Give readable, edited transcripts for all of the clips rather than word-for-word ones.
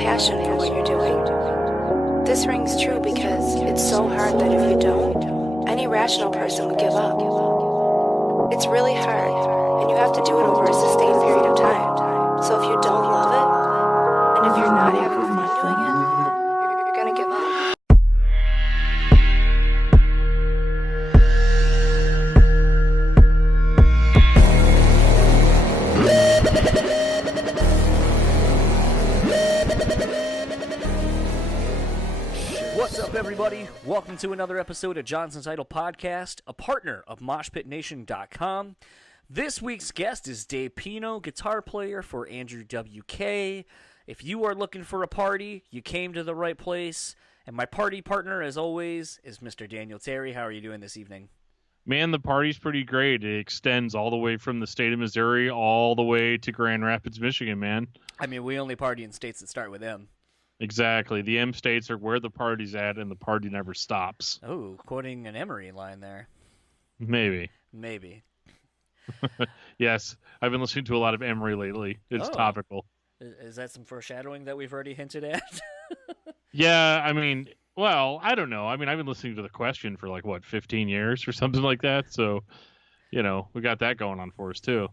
passion for what you're doing. This rings true because it's so hard that if you don't, any rational person would give up. It's really hard, and you have to do it over a sustained period of time. So if you don't love it, and if you're not having fun doing it, you're gonna give up. What's up, everybody? Welcome to another episode of Jonsuntitledpod podcast, a partner of MoshPitNation.com. This week's guest is Pino, guitar player for Andrew WK. If you are looking for a party, you came to the right place. And my party partner, as always, is Mr. Daniel Terry. How are you doing this evening? Man, the party's pretty great. It extends all the way from the state of Missouri all the way to Grand Rapids, Michigan, man. I mean, we only party in states that start with M. Exactly. The M states are where the party's at, and the party never stops. Oh, quoting an Emery line there. Maybe. Yes, I've been listening to a lot of Emery lately. It's topical. Is that some foreshadowing that we've already hinted at? Yeah, I mean, well, I don't know. I mean, I've been listening to The Question for 15 years or something like that. So, we got that going on for us, too.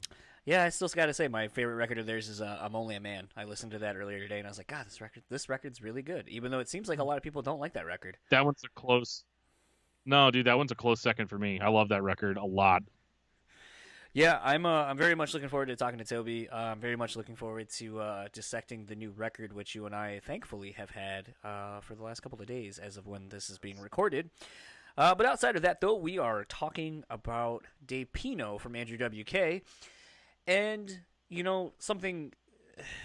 Yeah, I still got to say, my favorite record of theirs is I'm Only a Man. I listened to that earlier today, and I was like, God, this record's really good, even though it seems like a lot of people don't like that record. That one's a close... No, dude, that one's a close second for me. I love that record a lot. Yeah, I'm very much looking forward to talking to Toby. I'm very much looking forward to dissecting the new record, which you and I thankfully have had for the last couple of days as of when this is being recorded. But outside of that, though, we are talking about Pino from Andrew WK. And, something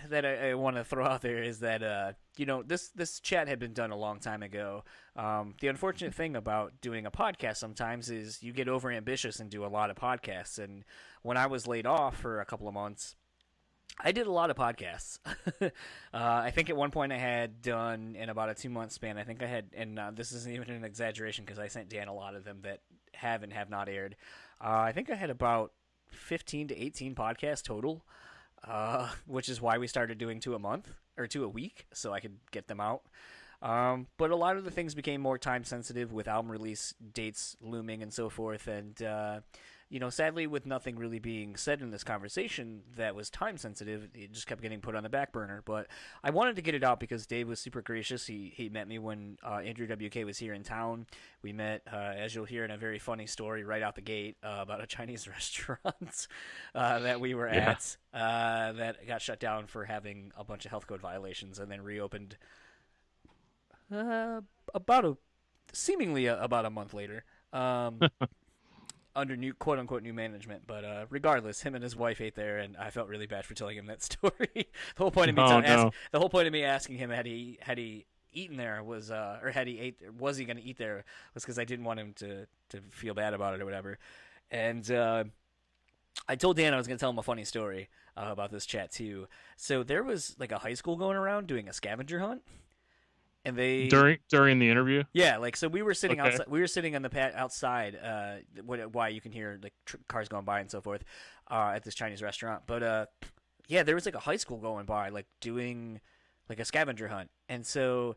that I want to throw out there is that, this chat had been done a long time ago. The unfortunate thing about doing a podcast sometimes is you get overambitious and do a lot of podcasts. And when I was laid off for a couple of months, I did a lot of podcasts. I think at one point I had done, in about a 2-month span, I think I had, and this isn't even an exaggeration because I sent Dan a lot of them that have and have not aired. I think I had about 15 to 18 podcasts total, which is why we started doing 2 a month or 2 a week so I could get them out. But a lot of the things became more time sensitive with album release dates looming and so forth. And, sadly, with nothing really being said in this conversation that was time sensitive, it just kept getting put on the back burner. But I wanted to get it out because Dave was super gracious. He met me when Andrew WK was here in town. We met, as you'll hear in a very funny story right out the gate, about a Chinese restaurant that we were at that got shut down for having a bunch of health code violations and then reopened seemingly about a month later. Under new quote-unquote new management, but regardless, him and his wife ate there, and I felt really bad for telling him that story. The whole point of me asking him had he eaten there was he going to eat there was because I didn't want him to feel bad about it or whatever. And I told Dan I was going to tell him a funny story about this chat too. So there was a high school going around doing a scavenger hunt. And they during the interview, so we were sitting outside. We were sitting on the pad outside. Why you can hear cars going by and so forth at this Chinese restaurant. But there was a high school going by doing a scavenger hunt, and so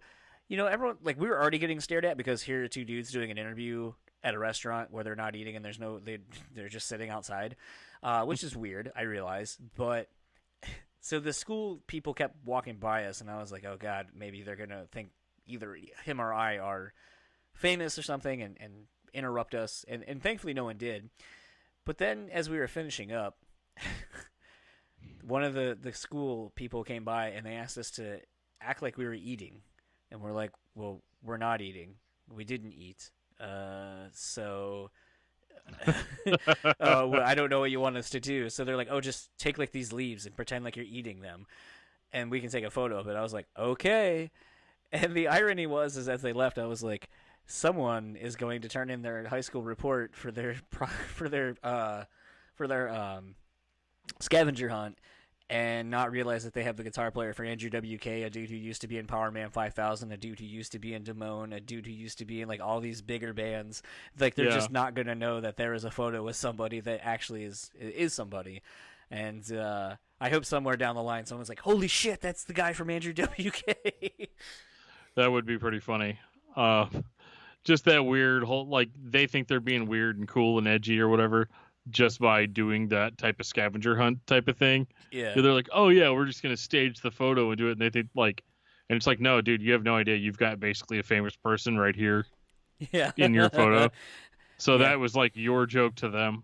everyone we were already getting stared at because here are 2 dudes doing an interview at a restaurant where they're not eating and they're just sitting outside, which is weird. I realize, but. So the school people kept walking by us, and I was like, oh, God, maybe they're going to think either him or I are famous or something and interrupt us. And thankfully no one did. But then as we were finishing up, one of the school people came by, and they asked us to act like we were eating. And we're like, well, we're not eating. We didn't eat. So... well, I don't know what you want us to do. So they're like, oh, just take these leaves and pretend like you're eating them, and we can take a photo of it. I was like, okay. And the irony was, as they left, I was like, someone is going to turn in their high school report for their scavenger hunt and not realize that they have the guitar player for Andrew WK, a dude who used to be in Power Man 5000, a dude who used to be in Damone, a dude who used to be in all these bigger bands. They're just not going to know that there is a photo with somebody that actually is somebody. And I hope somewhere down the line someone's like, holy shit, that's the guy from Andrew WK. That would be pretty funny. Just that weird whole, like, they think they're being weird and cool and edgy or whatever just by doing that type of scavenger hunt type of thing. Yeah. They're like, oh yeah, we're just going to stage the photo and do it. And they think like, and it's like, no, dude, you have no idea. You've got basically a famous person right here in your photo. So that was like your joke to them.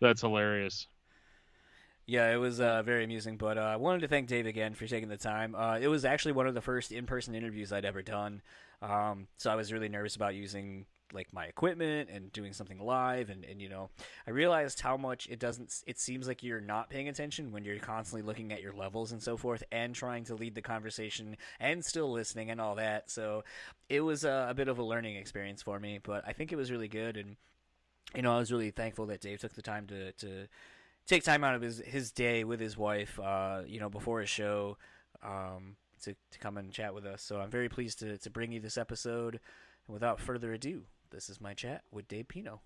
That's hilarious. Yeah, it was very amusing, but I wanted to thank Dave again for taking the time. It was actually one of the first in-person interviews I'd ever done, so I was really nervous about using like my equipment and doing something live, and you know, I realized how much it seems like you're not paying attention when you're constantly looking at your levels and so forth, and trying to lead the conversation and still listening and all that. So it was a bit of a learning experience for me, but I think it was really good, and you know, I was really thankful that Dave took the time to take time out of his day with his wife, you know, before his show, to come and chat with us. So I'm very pleased to bring you this episode. And without further ado, this is my chat with Dave Pino.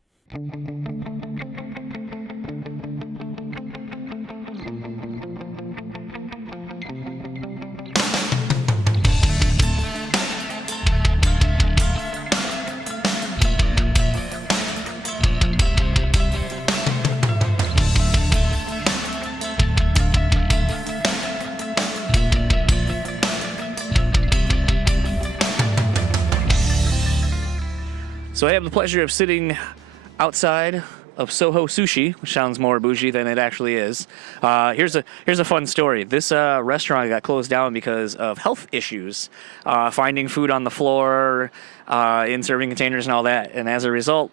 So I have the pleasure of sitting outside of Soho Sushi, which sounds more bougie than it actually is. Here's a fun story. This restaurant got closed down because of health issues, finding food on the floor, in serving containers and all that. And as a result,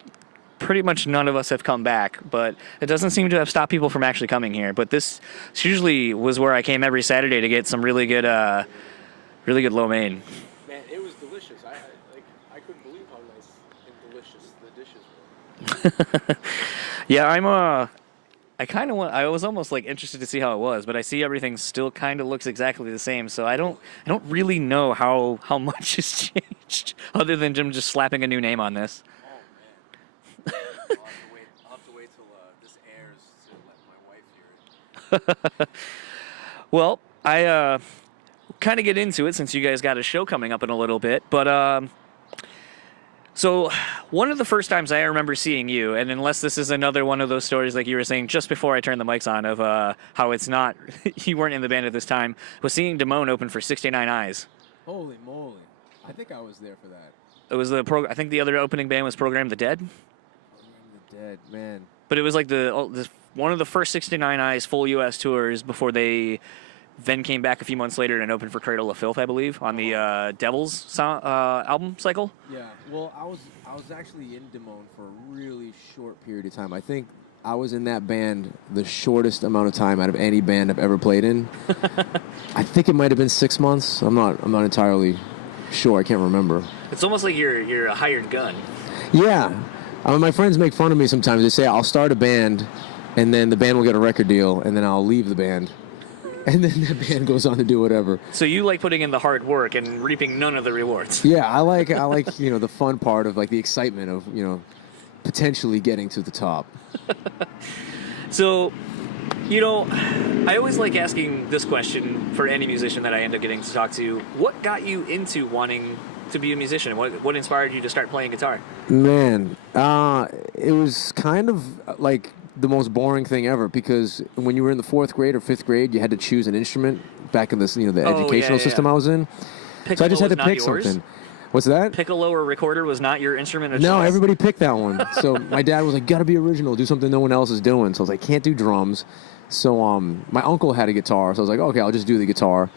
pretty much none of us have come back. But it doesn't seem to have stopped people from actually coming here. But this usually was where I came every Saturday to get some really good lo mein. Man, it was delicious. I couldn't believe how nice and delicious the dishes were. Yeah, I was almost like interested to see how it was, but I see everything still kind of looks exactly the same, so I don't really know how much has changed other than Jim just slapping a new name on this. Oh man, I'll have to wait till this airs to let my wife hear it. Well, I kind of get into it since you guys got a show coming up in a little bit, but so one of the first times I remember seeing you, and unless this is another one of those stories like you were saying just before I turned the mics on of how it's not, you weren't in the band at this time, was seeing Damone open for 69 Eyes. Holy moly. I think I was there for that. It was I think the other opening band was Program the Dead. The Dead, man. But it was like one of the first 69 Eyes full U.S. tours before they then came back a few months later and opened for Cradle of Filth, I believe, on the Devils album cycle. Yeah, well, I was actually in Damone for a really short period of time. I think I was in that band the shortest amount of time out of any band I've ever played in. I think it might have been 6 months. I'm not entirely sure. I can't remember. It's almost like you're a hired gun. Yeah. My friends make fun of me sometimes. They say I'll start a band, and then the band will get a record deal, and then I'll leave the band. And then the band goes on to do whatever. So you like putting in the hard work and reaping none of the rewards. Yeah, I like you know, the fun part of like the excitement of, you know, potentially getting to the top. So, you know, I always like asking this question for any musician that I end up getting to talk to. What got you into wanting to be a musician? What inspired you to start playing guitar? Man, it was kind of like the most boring thing ever, because when you were in the 4th grade or 5th grade, you had to choose an instrument back in this, you know, the educational system I was in. Piccolo so I just had to pick yours? something. What's that? Piccolo or recorder was not your instrument of No, choice? everybody picked that one. So my dad was like, gotta be original, do something no one else is doing. So I was like, can't do drums. So my uncle had a guitar, so I was like, okay, I'll just do the guitar.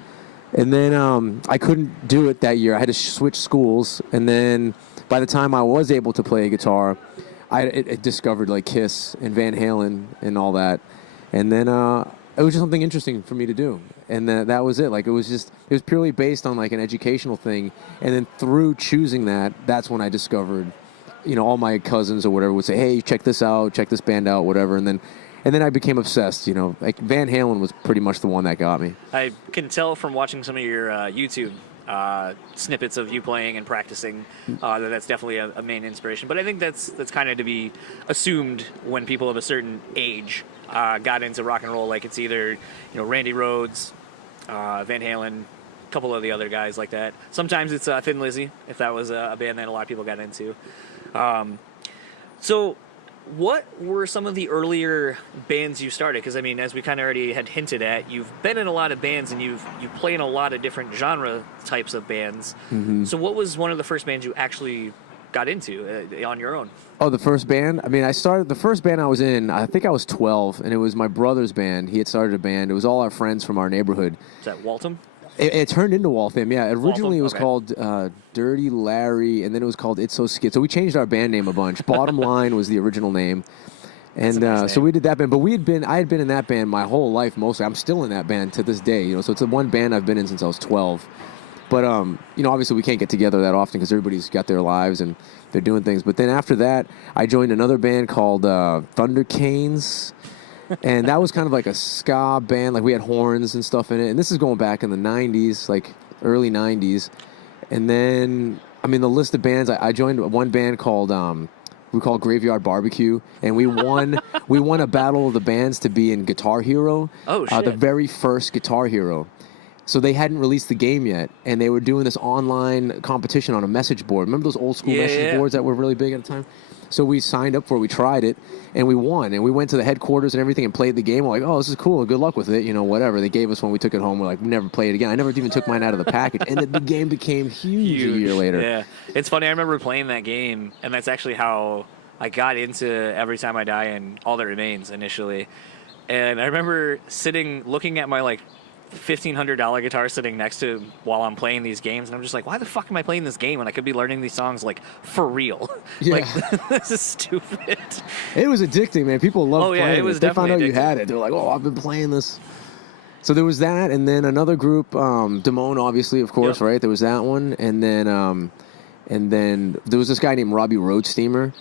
And then I couldn't do it that year. I had to switch schools. And then by the time I was able to play a guitar, I discovered like Kiss and Van Halen and all that. And then it was just something interesting for me to do. And that was it. Like it was purely based on like an educational thing. And then through choosing that, that's when I discovered, you know, all my cousins or whatever would say, hey, check this out, check this band out, whatever. And then I became obsessed, you know. Like Van Halen was pretty much the one that got me. I can tell from watching some of your YouTube snippets of you playing and practicing. That's definitely a main inspiration. But I think that's kind of to be assumed when people of a certain age got into rock and roll. Like it's either Randy Rhoads, Van Halen, a couple of the other guys like that. Sometimes it's Thin Lizzy, if that was a band that a lot of people got into. So what were some of the earlier bands you started? Because, I mean, as we kind of already had hinted at, you've been in a lot of bands and you play in a lot of different genre types of bands. Mm-hmm. So what was one of the first bands you actually got into on your own? Oh, the first band? I mean, the first band I was in, I think I was 12, and it was my brother's band. He had started a band. It was all our friends from our neighborhood. Is that Waltham? It turned into Waltham, yeah. Originally it was called Dirty Larry, and then it was called It's So Skid. So we changed our band name a bunch. Bottom Line was the original name. And so we did that band. But I had been in that band my whole life mostly. I'm still in that band to this day. So it's the one band I've been in since I was 12. But, obviously we can't get together that often because everybody's got their lives and they're doing things. But then after that, I joined another band called Thunder Canes. And that was kind of like a ska band. Like we had horns and stuff in it. And this is going back in the 90s, like early 90s. And then, the list of bands, I joined one band called, we called Graveyard Barbecue. And we won a battle of the bands to be in Guitar Hero. Oh, shit. The very first Guitar Hero. So they hadn't released the game yet. And they were doing this online competition on a message board. Remember those old school message boards that were really big at the time? So we signed up for it, we tried it, and we won. And we went to the headquarters and everything and played the game. We're like, oh, this is cool. Good luck with it. Whatever. They gave us one. We took it home. We're like, never play it again. I never even took mine out of the package. And the game became huge a year later. Yeah. It's funny. I remember playing that game, and that's actually how I got into Every Time I Die and All That Remains initially. And I remember looking at my, $1,500 guitar sitting next to while I'm playing these games, and I'm just like, why the fuck am I playing this game when I could be learning these songs for real? Yeah. This is stupid. It was addicting, man. People loved playing it was it. They found out addicting. you had it. They were like, oh, I've been playing this. So there was that, and then another group, Damone, obviously, of course, right? There was that one, and then there was this guy named Robbie Roadsteamer.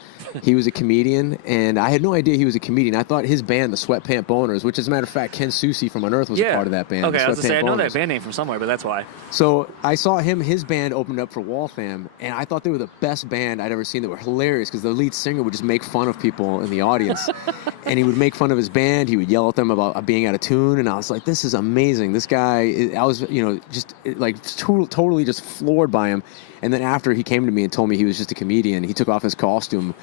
He was a comedian, and I had no idea he was a comedian. I thought his band, the Sweatpant Boners, which as a matter of fact, Ken Susi from Unearth was a part of that band. Okay, I was going to say, I know that Boners. band name from somewhere, but that's why. So I saw his band opened up for Waltham, and I thought they were the best band I'd ever seen. They were hilarious because the lead singer would just make fun of people in the audience, and he would make fun of his band. He would yell at them about being out of tune, and I was like, this is amazing. This guy, I was, just totally just floored by him. And then after he came to me and told me he was just a comedian, he took off his costume,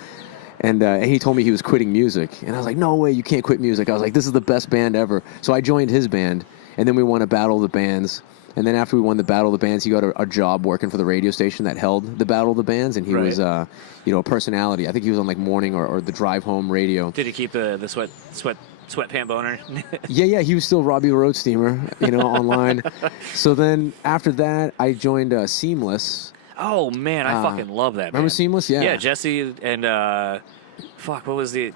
and he told me he was quitting music. And I was like, no way, you can't quit music. I was like, this is the best band ever. So I joined his band, and then we won a Battle of the Bands. And then after we won the Battle of the Bands, he got a job working for the radio station that held the Battle of the Bands, and he was, a personality. I think he was on morning or the drive home radio. Did he keep the Sweatpant Boner? Yeah, he was still Robbie Roadsteamer, online. So then after that, I joined Seamless. Oh, man, I fucking love that band. Remember Seamless? Yeah. Yeah, Jesse and, what was it?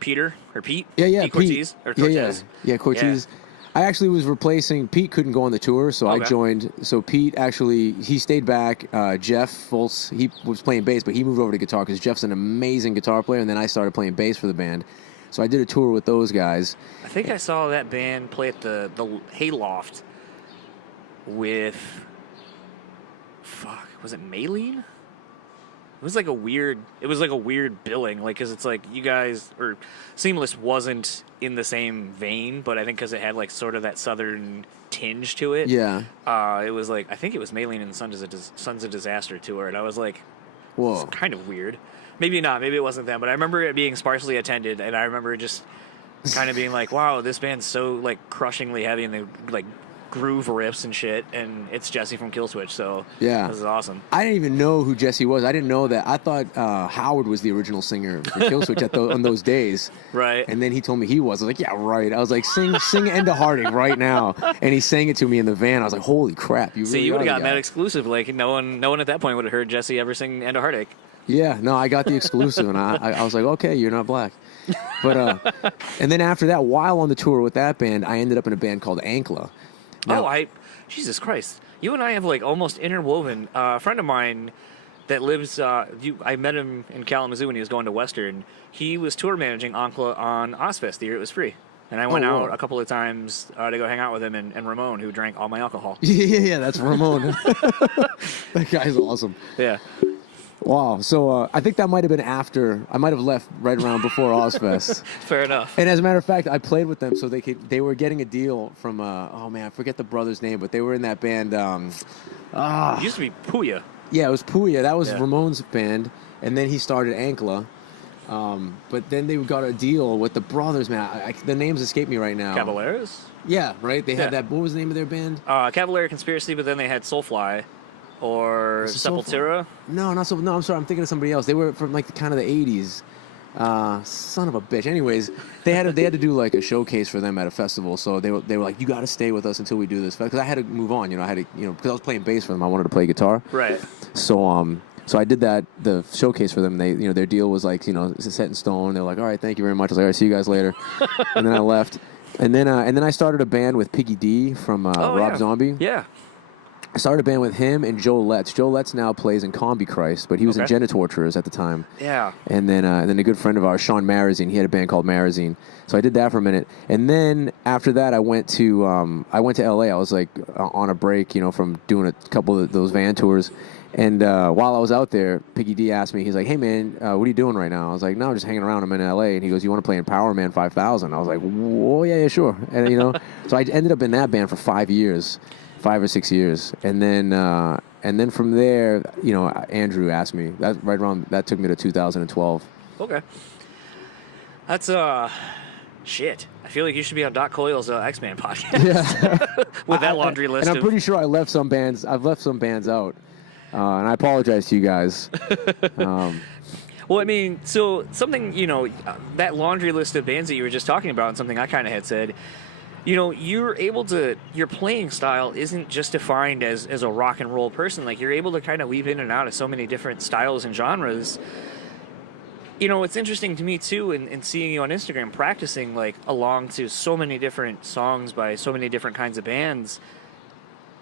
Peter? Or Pete? Yeah, Pete Cortez? Or Cortez? Yeah, Cortez. Yeah. I actually was replacing, Pete couldn't go on the tour, so I joined. So Pete actually, he stayed back. Jeff Fultz, he was playing bass, but he moved over to guitar because Jeff's an amazing guitar player, and then I started playing bass for the band. So I did a tour with those guys. I think I saw that band play at the Hayloft with... was it Maylene? It was like a weird billing, because it's like you guys, or Seamless wasn't in the same vein, but I think because it had sort of that southern tinge to it. Yeah. It was I think it was Maylene and the Sons of Disaster tour, and I was like, whoa, it's kind of weird. Maybe not, maybe it wasn't them, but I remember it being sparsely attended, and I remember just kind of being like, wow, this band's so crushingly heavy, and they groove riffs and shit, and it's Jesse from Killswitch, so yeah, this is awesome. I didn't even know who Jesse was. I didn't know that. I thought Howard was the original singer for Killswitch on those days. Right. And then he told me he was. I was like, yeah, right. I was like, sing End of Heartache right now. And he sang it to me in the van. I was like, holy crap, you really you would have gotten guy. that exclusive. No one at that point would have heard Jesse ever sing End of Heartache. Yeah, no, I got the exclusive, and I was like, okay, you're not black. But and then after that, while on the tour with that band, I ended up in a band called Ankla. Now, Jesus Christ. You and I have almost interwoven. A friend of mine that lives, I met him in Kalamazoo when he was going to Western. He was tour managing Ankla on Ozfest the year it was free. And I went out a couple of times to go hang out with him and Ramon, who drank all my alcohol. Yeah, that's Ramon. That guy's awesome. Yeah. Wow. So I think that might have been after. I might have left right around before Ozfest. Fair enough. And as a matter of fact, I played with them so they were getting a deal from, oh man, I forget the brother's name, but they were in that band. It used to be Puya. Yeah, it was Puya. That was Ramon's band. And then he started Ankla. But then they got a deal with the brothers, man. The names escape me right now. Caballeros? Yeah, right? They had that. What was the name of their band? Cavalier Conspiracy, but then they had Soulfly or Sepultura. No, not so. No, I'm sorry. I'm thinking of somebody else. They were from like kind of the 80s. Son of a bitch. Anyways, they had to do like a showcase for them at a festival. So they were like, you got to stay with us until we do this. Because I had to move on. I had to, because I was playing bass for them. I wanted to play guitar. Right. So I did the showcase for them. They, their deal was like, set in stone. They're like, all right, thank you very much. I was like, all right, see you guys later. And then I left. And then I started a band with Piggy D from Rob Zombie. Yeah. I started a band with him and Joe Letts. Joe Letts now plays in Combi Christ, but he was in Genitorturers at the time. Yeah. And then a good friend of ours, Sean Marazine, he had a band called Marazine. So I did that for a minute. And then after that, I went to LA. I was like on a break, from doing a couple of those van tours. And while I was out there, Piggy D asked me, he's like, hey, man, what are you doing right now? I was like, no, I'm just hanging around. I'm in L.A. And he goes, you want to play in Power Man 5000? I was like, whoa, yeah, sure. And, so I ended up in that band for 5 or 6 years. And then from there, Andrew asked me. That took me to 2012. Okay. That's, shit. I feel like you should be on Doc Coyle's X-Man podcast. Yeah. With that laundry list. And I'm pretty sure I've left some bands out. And I apologize to you guys. Well, I mean, so something, that laundry list of bands that you were just talking about, and something I kind of had said, your playing style isn't just defined as a rock and roll person. Like, you're able to kind of weave in and out of so many different styles and genres. It's interesting to me, too, in seeing you on Instagram practicing, like, along to so many different songs by so many different kinds of bands.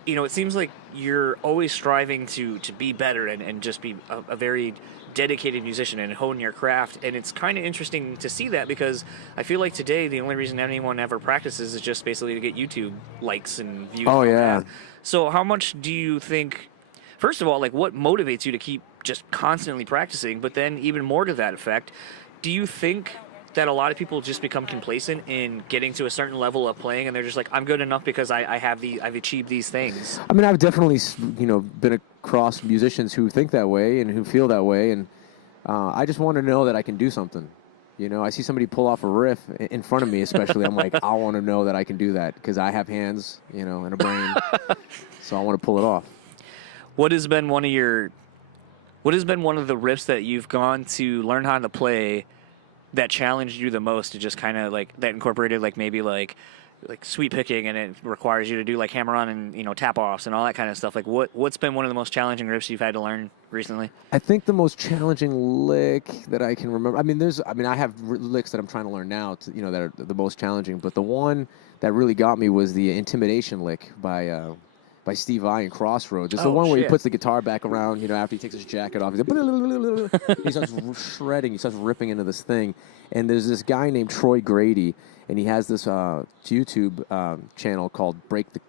It seems like you're always striving to be better and just be a very dedicated musician and hone your craft. And it's kind of interesting to see that, because I feel like today the only reason anyone ever practices is just basically to get YouTube likes and views. Oh, yeah. So how much do you think, first of all, like, what motivates you to keep just constantly practicing? But then even more to that effect, do you think that a lot of people just become complacent in getting to a certain level of playing, and they're just like, I'm good enough because I've achieved these things? I mean, I've definitely, been across musicians who think that way and who feel that way, and I just want to know that I can do something. I see somebody pull off a riff in front of me, especially. I'm like, I want to know that I can do that because I have hands, and a brain, so I want to pull it off. What has been one of the riffs that you've gone to learn how to play that challenged you the most, to just kind of like that incorporated like maybe like sweep picking, and it requires you to do like hammer on and tap offs and all that kind of stuff? Like what's been one of the most challenging riffs you've had to learn recently? I think the most challenging lick that I can remember, I have licks that I'm trying to learn now that are the most challenging, but the one that really got me was the Intimidation lick by Steve Vai in Crossroads. It's the one where he puts the guitar back around, after he takes his jacket off. He's like, he starts shredding. He starts ripping into this thing. And there's this guy named Troy Grady, and he has this YouTube channel called Crack the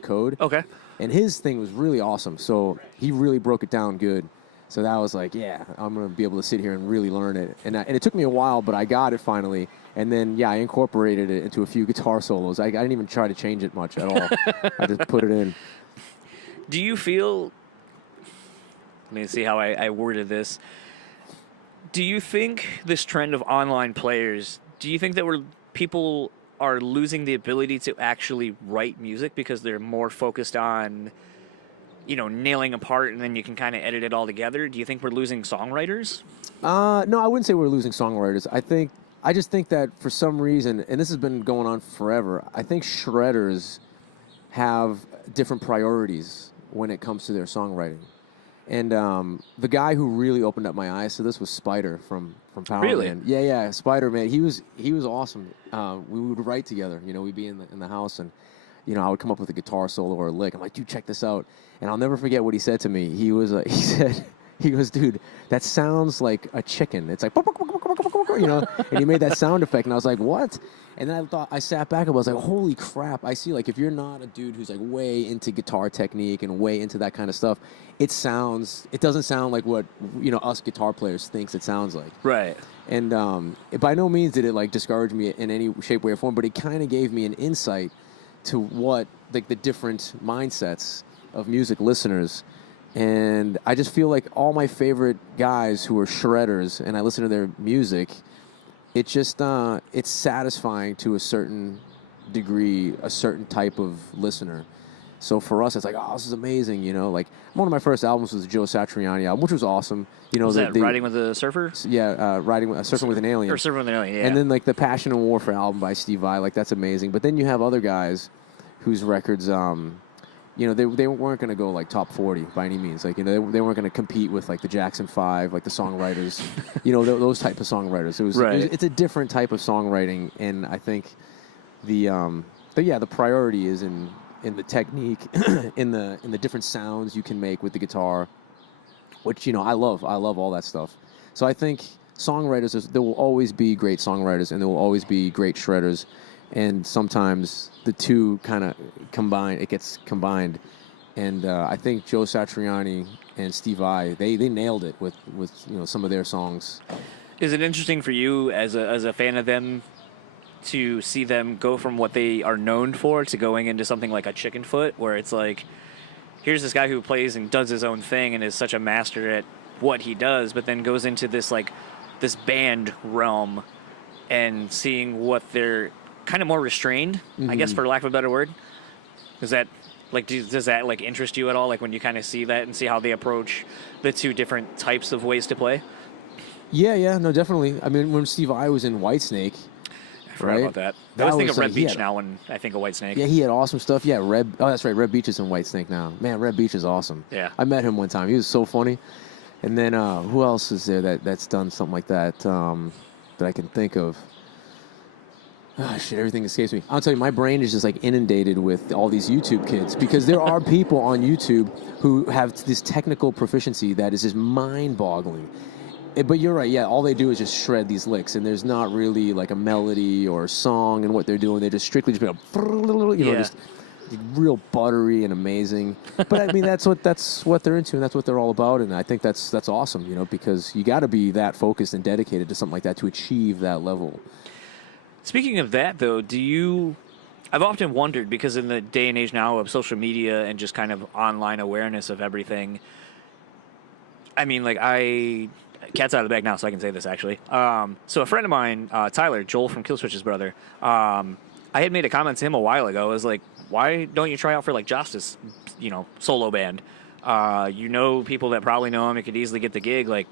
Code. Okay. And his thing was really awesome. So he really broke it down good. So that was like, yeah, I'm going to be able to sit here and really learn it. And it took me a while, but I got it finally. And then, I incorporated it into a few guitar solos. I didn't even try to change it much at all. I just put it in. Do you feel... Let me see how I worded this. Do you think this trend of online players, do you think that people are losing the ability to actually write music because they're more focused on... nailing a part, and then you can kind of edit it all together? Do you think we're losing songwriters? No, I wouldn't say we're losing songwriters. I just think that for some reason, and this has been going on forever, I think shredders have different priorities when it comes to their songwriting. And the guy who really opened up my eyes to this was Spider from Power Really? Man. Yeah, Spider, man. He was awesome. We would write together. We'd be in the house, and I would come up with a guitar solo or a lick. I'm like, dude, check this out. And I'll never forget what he said to me. He goes, dude, that sounds like a chicken. It's like, you know, and he made that sound effect, and I was like, what? And then I sat back and I was like, holy crap, I see, like, if you're not a dude who's, like, way into guitar technique and way into that kind of stuff, it doesn't sound like what, you know, us guitar players thinks it sounds like. Right. And by no means did it, like, discourage me in any shape, way, or form, but it kind of gave me an insight to what, like, the different mindsets of music listeners. And I just feel like all my favorite guys who are shredders, and I listen to their music, it's just it's satisfying to a certain degree, a certain type of listener. So for us, it's like, oh, this is amazing, you know. Like, one of my first albums was the Joe Satriani album, which was awesome. You know, was that Riding with a Surfer? Yeah, Surfing with an Alien. Or Surfing with an Alien, yeah. And then, like, the Passion and Warfare album by Steve Vai, like, that's amazing. But then you have other guys whose records, you know, they weren't going to go, like, top 40 by any means. Like, you know, they weren't going to compete with, like, the Jackson 5, like, the songwriters, you know, those type of songwriters. It's a different type of songwriting, and I think the priority is in the technique, in the different sounds you can make with the guitar, which, you know, I love all that stuff. So I think songwriters, there will always be great songwriters, and there will always be great shredders, and sometimes the two kind of gets combined. And I think Joe Satriani and Steve Vai, they nailed it with you know, some of their songs. Is it interesting for you as a fan of them to see them go from what they are known for to going into something like a Chicken Foot, where it's like, here's this guy who plays and does his own thing and is such a master at what he does, but then goes into this, like, this band realm and seeing what they're kind of more restrained, I guess, for lack of a better word. Is that, like, does that, like, interest you at all? Like, when you kind of see that and see how they approach the two different types of ways to play? Yeah, no, definitely. I mean, when Steve Vai was in Whitesnake, I forgot about that. I always think of Red Beach now when I think of Whitesnake. Yeah, he had awesome stuff. Yeah, that's right. Red Beach is in Whitesnake now. Man, Red Beach is awesome. Yeah. I met him one time. He was so funny. And then who else is there that's done something like that that I can think of? Oh, shit, everything escapes me. I'll tell you, my brain is just, like, inundated with all these YouTube kids, because there are people on YouTube who have this technical proficiency that is just mind-boggling. But you're right, yeah, all they do is just shred these licks, and there's not really, like, a melody or a song in what they're doing. They just strictly just, just real buttery and amazing. But I mean, that's what they're into, and that's what they're all about, and I think that's awesome, you know, because you got to be that focused and dedicated to something like that to achieve that level. Speaking of that, though, I've often wondered, because in the day and age now of social media and just kind of online awareness of everything, I mean, like, cat's out of the bag now, so I can say this, actually. So a friend of mine, Tyler, Joel from Killswitch's brother, I had made a comment to him a while ago. I was like, why don't you try out for, like, Justice, you know, solo band? You know people that probably know him. You could easily get the gig. Like,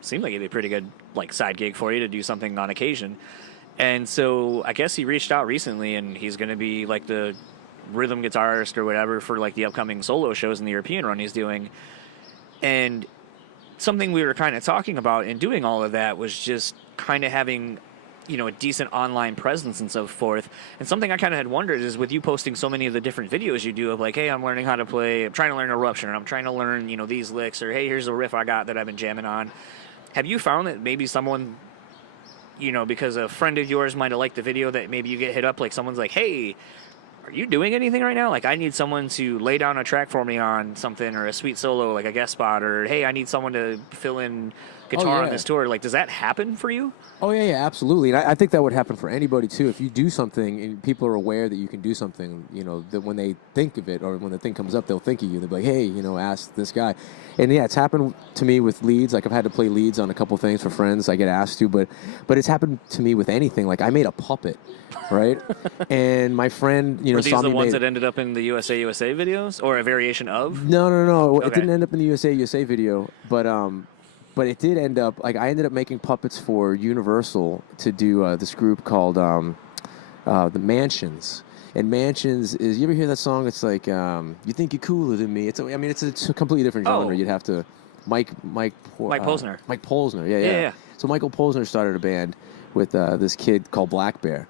seemed like it'd be a pretty good, like, side gig for you to do something on occasion. And so I guess he reached out recently, and he's going to be, like, the rhythm guitarist or whatever for, like, the upcoming solo shows in the European run he's doing. And something we were kind of talking about in doing all of that was just kind of having, you know, a decent online presence and so forth. And something I kind of had wondered is, with you posting so many of the different videos you do of, like, hey, I'm learning how to play, I'm trying to learn Eruption, or I'm trying to learn, you know, these licks, or hey, here's a riff I got that I've been jamming on. Have you found that maybe someone, you know, because a friend of yours might have liked the video, that maybe you get hit up, like, someone's like, hey, are you doing anything right now? Like, I need someone to lay down a track for me on something, or a sweet solo, like a guest spot, or hey, I need someone to fill in guitar on this tour. Like, does that happen for you? Oh, yeah, absolutely. And I think that would happen for anybody, too. If you do something and people are aware that you can do something, you know, that when they think of it, or when the thing comes up, they'll think of you. They'll be like, hey, you know, ask this guy. And, yeah, it's happened to me with leads. Like, I've had to play leads on a couple things for friends. I get asked to. But it's happened to me with anything. Like, I made a puppet, right? And my friend, you know, were these the ones that ended up in the USA videos, or a variation of? No. Okay. It didn't end up in the USA video. But it did end up, like, I ended up making puppets for Universal to do this group called the Mansions. And Mansions is, you ever hear that song? It's like, you think you're cooler than me. It's a completely different genre. You'd have to, Mike Posner. Mike Posner, yeah. So Michael Posner started a band with this kid called Black Bear.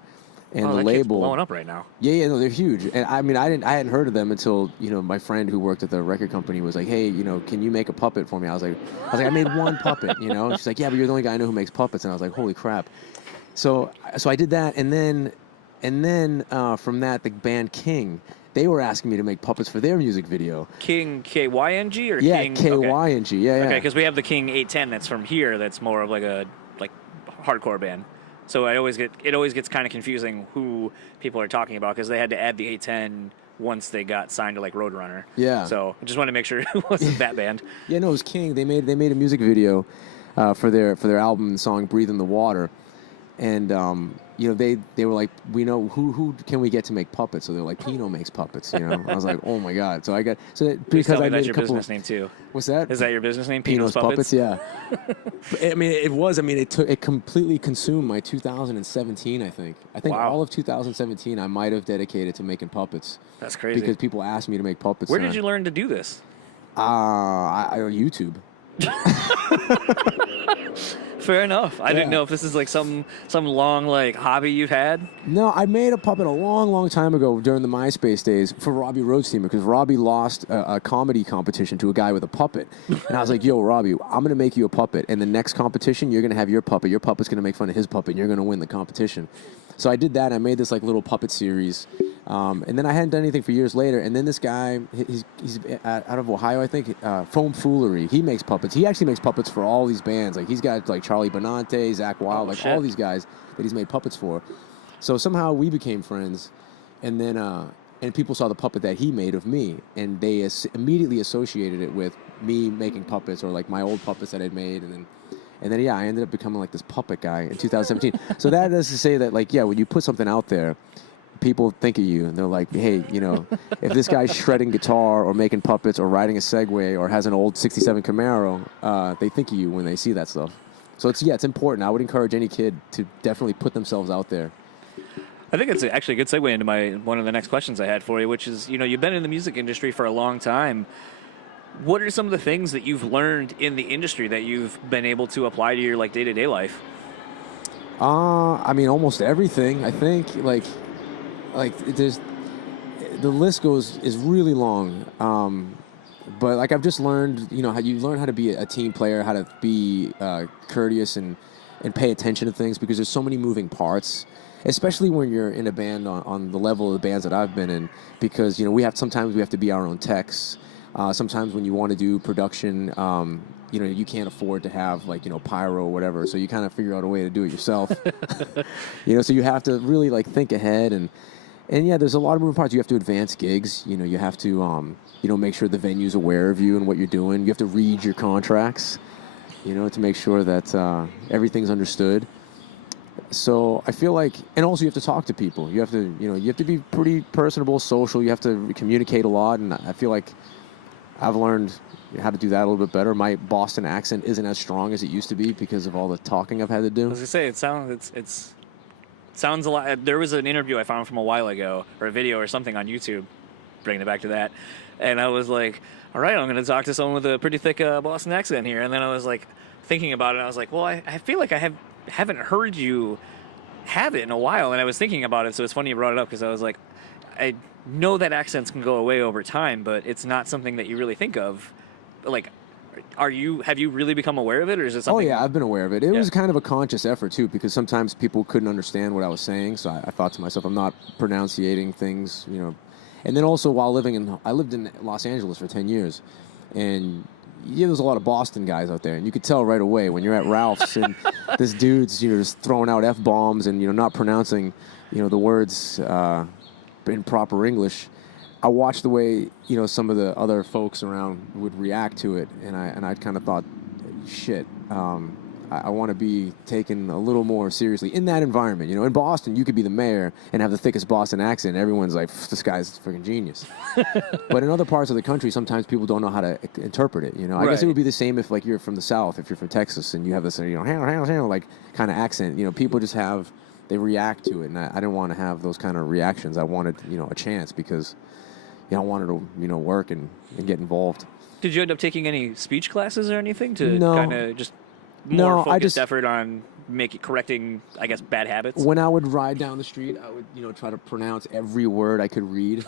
And the the kid's label blowing up right now. Yeah, no, they're huge. And I mean, I hadn't heard of them until, my friend who worked at the record company was like, hey, can you make a puppet for me? I was like, I made one puppet, She's like, yeah, but you're the only guy I know who makes puppets. And I was like, holy crap. So I did that. And then from that, the band King, they were asking me to make puppets for their music video. King, K-Y-N-G or yeah, King? K-Y-N-G, yeah. Okay, because we have the King 810 that's from here that's more of like a hardcore band. So it always gets kind of confusing who people are talking about because they had to add the 810 once they got signed to like Roadrunner. Yeah. So I just want to make sure it wasn't that band. Yeah, no, it was King. They made a music video for their album, the song "Breathe in the Water," and they were like, we know who can we get to make puppets? So they're like, Pino makes puppets. I was like, oh my god. So I got Please tell me that's your business name too. What's that? Is that your business name? Pino's Puppets? Yeah. I mean, it was. I mean, it completely consumed my 2017. I think wow. All of 2017 I might have dedicated to making puppets. That's crazy. Because people asked me to make puppets. Where did you learn to do this? YouTube. Fair enough. I didn't know if this is like some long like hobby you've had. No, I made a puppet a long, long time ago during the MySpace days for Robbie Roadsteamer because Robbie lost a comedy competition to a guy with a puppet. And I was like, yo, Robbie, I'm going to make you a puppet. And the next competition, you're going to have your puppet. Your puppet's going to make fun of his puppet. And you're going to win the competition. So I did that. I made this like little puppet series. And then I hadn't done anything for years later. And then this guy, he's out of Ohio, I think, Foam Foolery. He makes puppets. He actually makes puppets for all these bands. Like he's got like Charlie Benante, Zach Wild, all these guys that he's made puppets for. So somehow we became friends. And then and people saw the puppet that he made of me. And they immediately associated it with me making puppets or like my old puppets that I'd made. And then I ended up becoming like this puppet guy in 2017. So that is to say that like, yeah, when you put something out there, people think of you and they're like, hey, if this guy's shredding guitar or making puppets or riding a Segway or has an old 67 Camaro, they think of you when they see that stuff. So it's important. I would encourage any kid to definitely put themselves out there. I think it's actually a good segue into one of the next questions I had for you, which is, you've been in the music industry for a long time. What are some of the things that you've learned in the industry that you've been able to apply to your like day-to-day life? I mean, almost everything. I think like there's the list is really long. But like I've just learned, how you learn how to be a team player, how to be courteous and pay attention to things because there's so many moving parts. Especially when you're in a band on the level of the bands that I've been in, because sometimes we have to be our own techs. Sometimes when you want to do production, you can't afford to have like, Pyro or whatever. So you kind of figure out a way to do it yourself. So you have to really like think ahead and yeah, there's a lot of moving parts. You have to advance gigs. You have to, make sure the venue's aware of you and what you're doing. You have to read your contracts, to make sure that everything's understood. So I feel like, and also you have to talk to people. You have to be pretty personable, social. You have to communicate a lot, and I feel like I've learned how to do that a little bit better. My Boston accent isn't as strong as it used to be because of all the talking I've had to do. I was gonna say it sounds a lot. There was an interview I found from a while ago, or a video or something on YouTube, bringing it back to that, and I was like, all right, I'm going to talk to someone with a pretty thick Boston accent here, and then I was like thinking about it, and I was like, well, I feel like I haven't heard you have it in a while, and I was thinking about it, so it's funny you brought it up because I was like, I know that accents can go away over time, but it's not something that you really think of. Like, have you really become aware of it, or is it something? Oh yeah, I've been aware of it. It was kind of a conscious effort too, because sometimes people couldn't understand what I was saying, so I thought to myself, I'm not pronunciating things, And then also while I lived in Los Angeles for 10 years, and there's a lot of Boston guys out there, and you could tell right away when you're at Ralph's and this dude's just throwing out F-bombs and not pronouncing the words in proper English. I watched the way some of the other folks around would react to it, and I kind of thought, shit, I want to be taken a little more seriously in that environment. In Boston, you could be the mayor and have the thickest Boston accent. Everyone's like, this guy's freaking genius. But in other parts of the country, sometimes people don't know how to interpret it. I guess it would be the same if like you're from the South, if you're from Texas, and you have this like kind of accent. People just they react to it, and I didn't want to have those kind of reactions. I wanted a chance because I wanted to work and get involved. Did you end up taking any speech classes or anything to kind of just more focused effort on correcting, I guess, bad habits? When I would ride down the street, I would, try to pronounce every word I could read.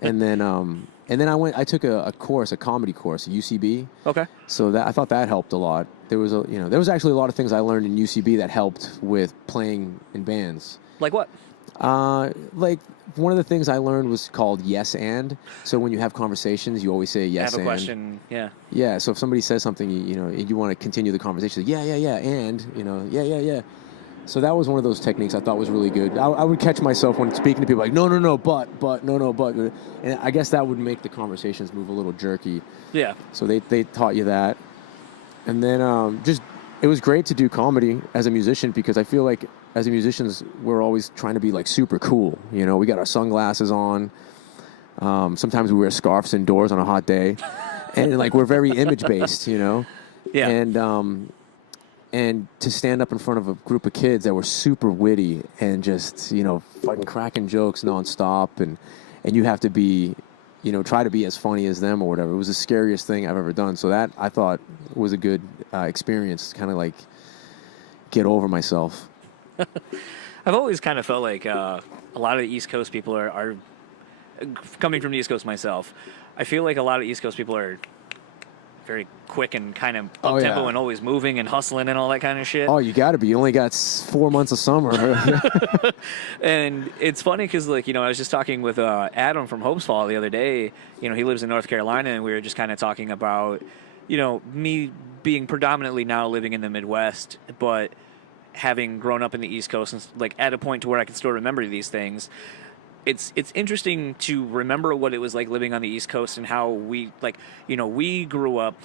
and then I took a comedy course, a UCB. Okay. So I thought that helped a lot. There was actually a lot of things I learned in UCB that helped with playing in bands. Like what? Like one of the things I learned was called yes and. So when you have conversations, you always say yes and. I have a question. Yeah. Yeah. So if somebody says something, you want to continue the conversation. Yeah, and yeah. So that was one of those techniques I thought was really good. I would catch myself when speaking to people like no, but, and I guess that would make the conversations move a little jerky. Yeah. So they taught you that, and then it was great to do comedy as a musician because I feel like as musicians we're always trying to be like super cool. We got our sunglasses on. Sometimes we wear scarves indoors on a hot day, and like we're very image based. Yeah. And to stand up in front of a group of kids that were super witty and just, fucking cracking jokes nonstop, and you have to be, try to be as funny as them or whatever. It was the scariest thing I've ever done. So that I thought was a good experience, kind of like get over myself. I've always kind of felt like a lot of the East Coast people are coming from the East Coast myself. I feel like a lot of East Coast people are very quick and kind of up-tempo and always moving and hustling and all that kind of shit. Oh, you got to be. You only got 4 months of summer. And it's funny because, I was just talking with Adam from Hopesfall the other day. He lives in North Carolina, and we were just kind of talking about, me being predominantly now living in the Midwest, but having grown up in the East Coast and, at a point to where I can still remember these things. It's interesting to remember what it was like living on the East Coast and how we grew up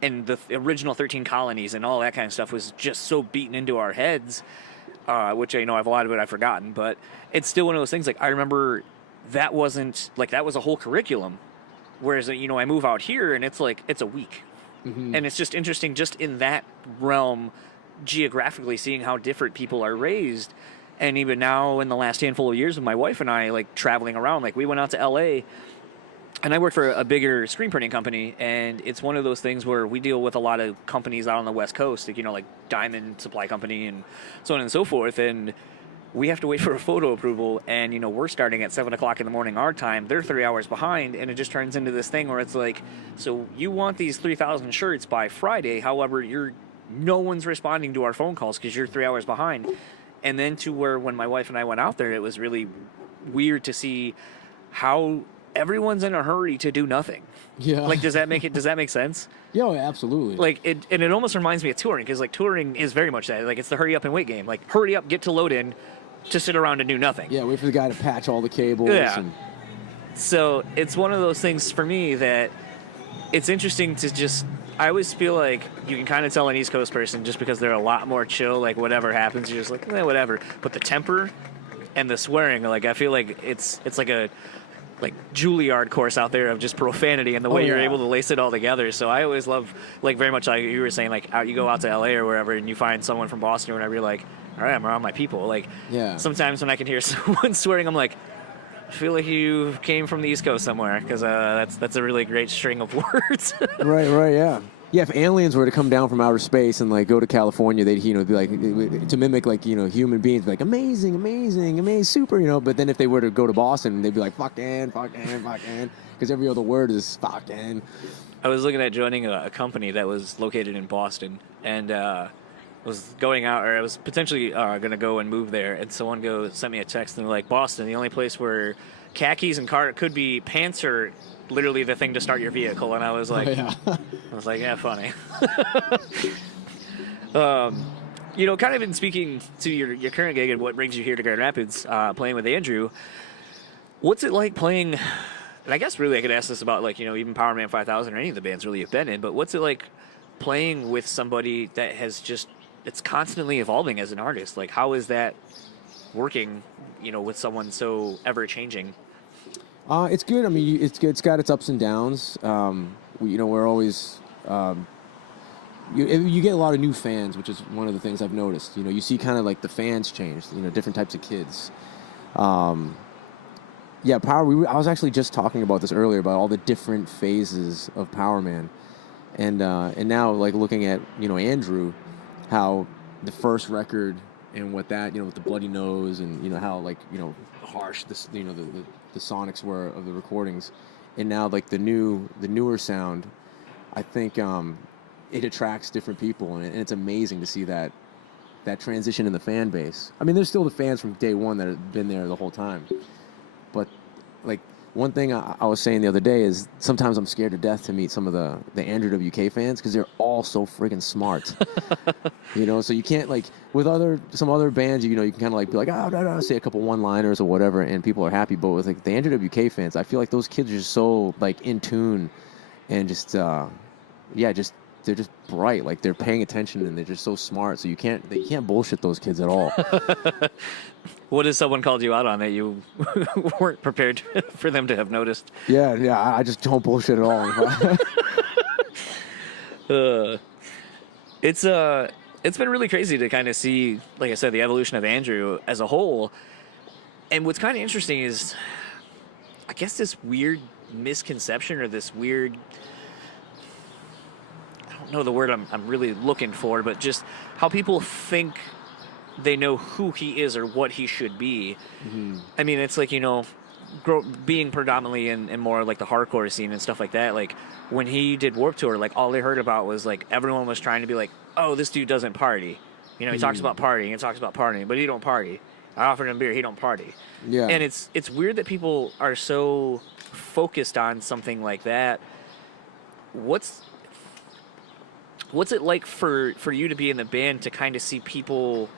in the original 13 colonies and all that kind of stuff was just so beaten into our heads, which I know I've a lot of it I've forgotten, but it's still one of those things. I remember that wasn't that was a whole curriculum, whereas I move out here and it's a week, and it's just interesting just in that realm geographically seeing how different people are raised. And even now, in the last handful of years with my wife and I, traveling around, we went out to L.A., and I work for a bigger screen printing company, and it's one of those things where we deal with a lot of companies out on the West Coast, like Diamond Supply Company and so on and so forth, and we have to wait for a photo approval, and, we're starting at 7 o'clock in the morning our time. They're 3 hours behind, and it just turns into this thing where it's so you want these 3,000 shirts by Friday, however, no one's responding to our phone calls because you're 3 hours behind. And then to where when my wife and I went out there, it was really weird to see how everyone's in a hurry to do nothing. Yeah. Does that make sense? Yeah, absolutely. It almost reminds me of touring because touring is very much that. It's the hurry up and wait game. Hurry up, get to load in, to sit around and do nothing. Yeah, wait for the guy to patch all the cables. Yeah. So it's one of those things for me that it's interesting to just. I always feel like you can kind of tell an East Coast person just because they're a lot more chill, whatever happens, you're just whatever. But the temper and the swearing, I feel like it's like a Juilliard course out there of just profanity and the way you're able to lace it all together. So I always love, very much like you were saying, you go out to LA or wherever and you find someone from Boston or whatever, you're like, all right, I'm around my people. Sometimes when I can hear someone swearing, I'm like, I feel like you came from the East Coast somewhere because that's a really great string of words. Right, yeah. Yeah, if aliens were to come down from outer space and go to California, they'd be to mimic human beings, be amazing, super, But then if they were to go to Boston, they'd be like fucking, because every other word is fucking. I was looking at joining a company that was located in Boston, and was going out, or I was potentially going to go and move there, and someone sent me a text and they're like, Boston, the only place where khakis and could be pants are literally the thing to start your vehicle. And I was like, yeah, funny. Kind of in speaking to your current gig and what brings you here to Grand Rapids, playing with Andrew, what's it like playing, and I guess really I could ask this about even Power Man 5000 or any of the bands really you've been in, but what's it like playing with somebody that has it's constantly evolving as an artist? How is that working, with someone so ever-changing? It's good. I mean, it's good. It's got its ups and downs. We're always... You get a lot of new fans, which is one of the things I've noticed. You see kind of the fans change, different types of kids. Power, I was actually just talking about this earlier, about all the different phases of Power Man. And now, looking at, Andrew, how the first record and what that, with the bloody nose and, how, like, harsh this, the sonics were of the recordings. And now, like, the newer sound, I think it attracts different people, and it's amazing to see that transition in the fan base. I mean, there's still the fans from day one that have been there the whole time. But, like, one thing I was saying the other day is sometimes I'm scared to death to meet some of the Andrew WK fans because they're all so friggin' smart. So you can't, like, with some other bands, you can kind of, like, be like, say a couple one-liners or whatever, and people are happy. But with, like, the Andrew WK fans, I feel like those kids are just so, like, in tune and just, they're just bright. Like, they're paying attention and they're just so smart. So you can't bullshit those kids at all. What if someone called you out on that you weren't prepared for them to have noticed? Yeah, I just don't bullshit at all. It's been really crazy to kind of see, like I said, the evolution of Andrew as a whole. And what's kind of interesting is, I guess, this weird misconception or this weird, I don't know the word I'm really looking for, but just how people think they know who he is or what he should be. Mm-hmm. I mean, it's like, being predominantly in more like the hardcore scene and stuff like that. Like, when he did Warped Tour, like, all they heard about was, like, everyone was trying to be like, oh, this dude doesn't party. He talks about partying and talks about partying, but he don't party. I offered him beer, he don't party. Yeah. And it's weird that people are so focused on something like that. What's it like for you to be in the band to kind of see people,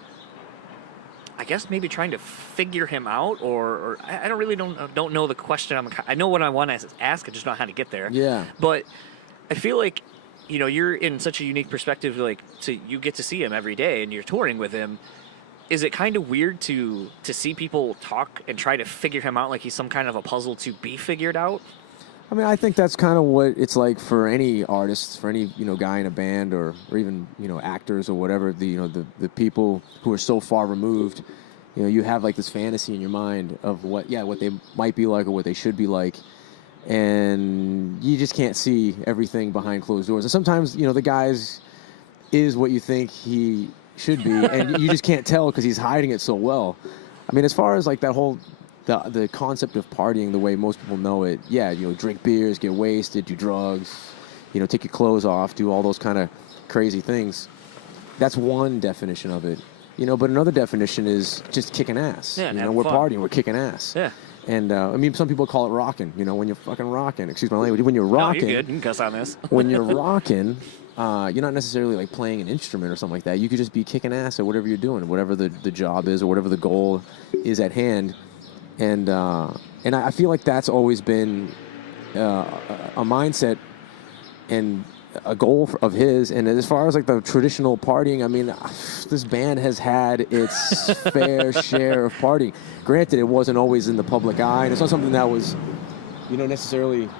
I guess, maybe trying to figure him out, or I don't know the question. I know what I want to ask, I just don't know how to get there. Yeah. But I feel like, you're in such a unique perspective, like, you get to see him every day and you're touring with him. Is it kind of weird to see people talk and try to figure him out like he's some kind of a puzzle to be figured out? I mean, I think that's kind of what it's like for any artist, for any, guy in a band or even, actors or whatever, the people who are so far removed, you have, like, this fantasy in your mind of what they might be like or what they should be like. And you just can't see everything behind closed doors. And sometimes, the guy's is what you think he should be, and you just can't tell because he's hiding it so well. I mean, as far as, like, that whole the concept of partying the way most people know it, drink beers, get wasted, do drugs, take your clothes off, do all those kind of crazy things. That's one definition of it. But another definition is just kicking ass. Yeah, we're fun. Partying, we're kicking ass. Yeah. And, I mean, some people call it rocking, when you're fucking rocking. Excuse my language. When you're rocking. No, you're good. You can cuss on this. When you're rocking, you're not necessarily, like, playing an instrument or something like that. You could just be kicking ass at whatever you're doing, whatever the job is or whatever the goal is at hand. And I feel like that's always been a mindset and a goal of his. And as far as, like, the traditional partying, I mean, this band has had its fair share of partying. Granted, it wasn't always in the public eye, and it's not something that was, necessarily,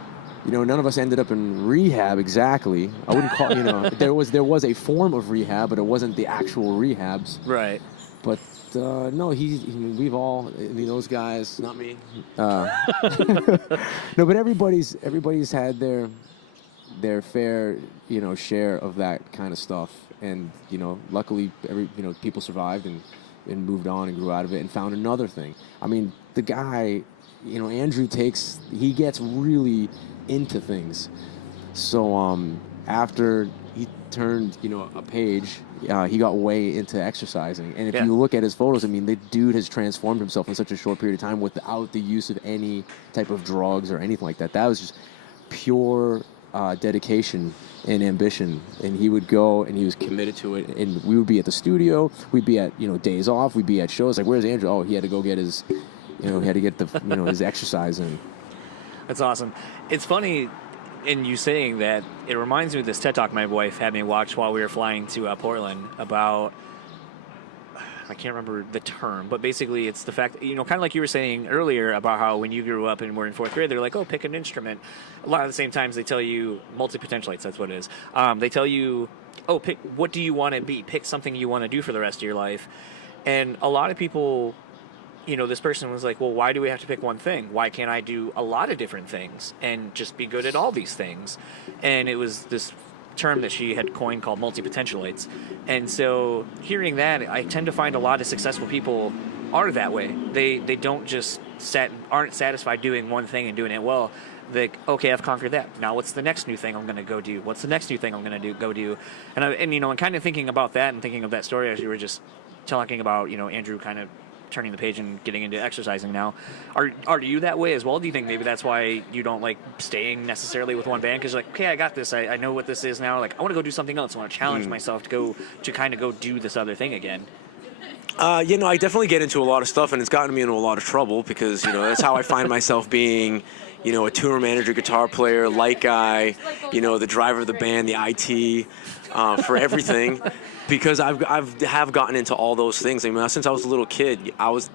none of us ended up in rehab exactly. I wouldn't call, there was a form of rehab, but it wasn't the actual rehabs. Right. But no, we've all, those guys, not me. No, but everybody's had their fair, share of that kind of stuff. And, luckily, people survived and moved on and grew out of it and found another thing. I mean, the guy, Andrew he gets really into things. So after he turned, a page, he got way into exercising. And if you look at his photos, I mean, the dude has transformed himself in such a short period of time without the use of any type of drugs or anything like that. That was just pure dedication and ambition, and he would go and he was committed to it, and we would be at the studio, we'd be at days off, we'd be at shows, like, where's Andrew? Oh, he had to go get his he had to get the his exercise in. That's awesome. It's funny in you saying that, it reminds me of this TED Talk my wife had me watch while we were flying to Portland about, I can't remember the term, but basically it's the fact, kind of like you were saying earlier about how when you grew up and were in fourth grade, they're like, oh, pick an instrument. A lot of the same times they tell you, multi-potentialites, that's what it is. They tell you, oh, pick, what do you want to be? Pick something you want to do for the rest of your life. And a lot of people, this person was like, well, why do we have to pick one thing? Why can't I do a lot of different things and just be good at all these things? And it was this term that she had coined called multi-potentialites. And so hearing that, I tend to find a lot of successful people are that way. They don't just aren't satisfied doing one thing and doing it well. Okay, I've conquered that. Now what's the next new thing I'm going to go do? What's the next new thing I'm going to go do? And you know, and kind of thinking about that and thinking of that story as you were just talking about, you know, Andrew kind of turning the page and getting into exercising now. Are you that way as well? Do you think maybe that's why you don't like staying necessarily with one band? Because like, okay, I got this. I know what this is now. Like, I want to go do something else. I want to challenge myself to kind of go do this other thing again. You know, I definitely get into a lot of stuff, and it's gotten me into a lot of trouble because, you know, that's how I find myself being, you know, a tour manager, guitar player, light guy, you know, the driver of the band, the IT, for everything. Because I've gotten into all those things. I mean, since I was a little kid, I was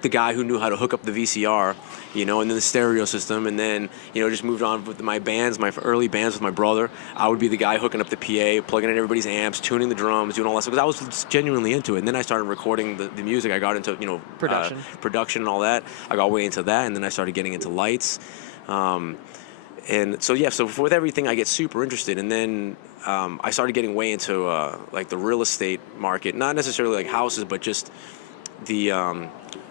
the guy who knew how to hook up the VCR, you know, and then the stereo system, and then, you know, just moved on with my bands, my early bands with my brother. I would be the guy hooking up the PA, plugging in everybody's amps, tuning the drums, doing all that stuff, because I was genuinely into it. And then I started recording the music. I got into, you know, production and all that. I got way into that, and then I started getting into lights. And so, yeah, so with everything, I get super interested. And then I started getting way into, like, the real estate market. Not necessarily, like, houses, but just the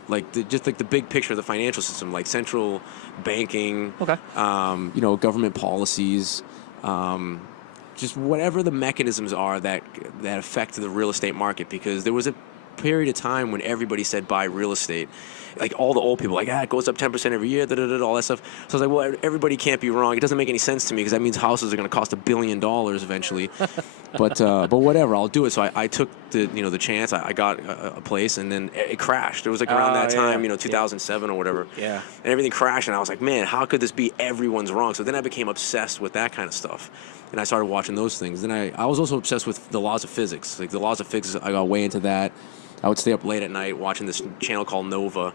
the big picture of the financial system, like central banking, you know, government policies, just whatever the mechanisms are that affect the real estate market. Because there was a period of time when everybody said buy real estate, like all the old people, like, it goes up 10% every year, all that stuff. So I was like, well, everybody can't be wrong. It doesn't make any sense to me because that means houses are going to cost $1 billion eventually. But whatever, I'll do it. So I took the chance. I got a place, and then it crashed. It was like around that time, 2007 or whatever. Yeah. And everything crashed, and I was like, man, how could this be everyone's wrong? So then I became obsessed with that kind of stuff, and I started watching those things. Then I was also obsessed with the laws of physics. Like the laws of physics, I got way into that. I would stay up late at night watching this channel called Nova,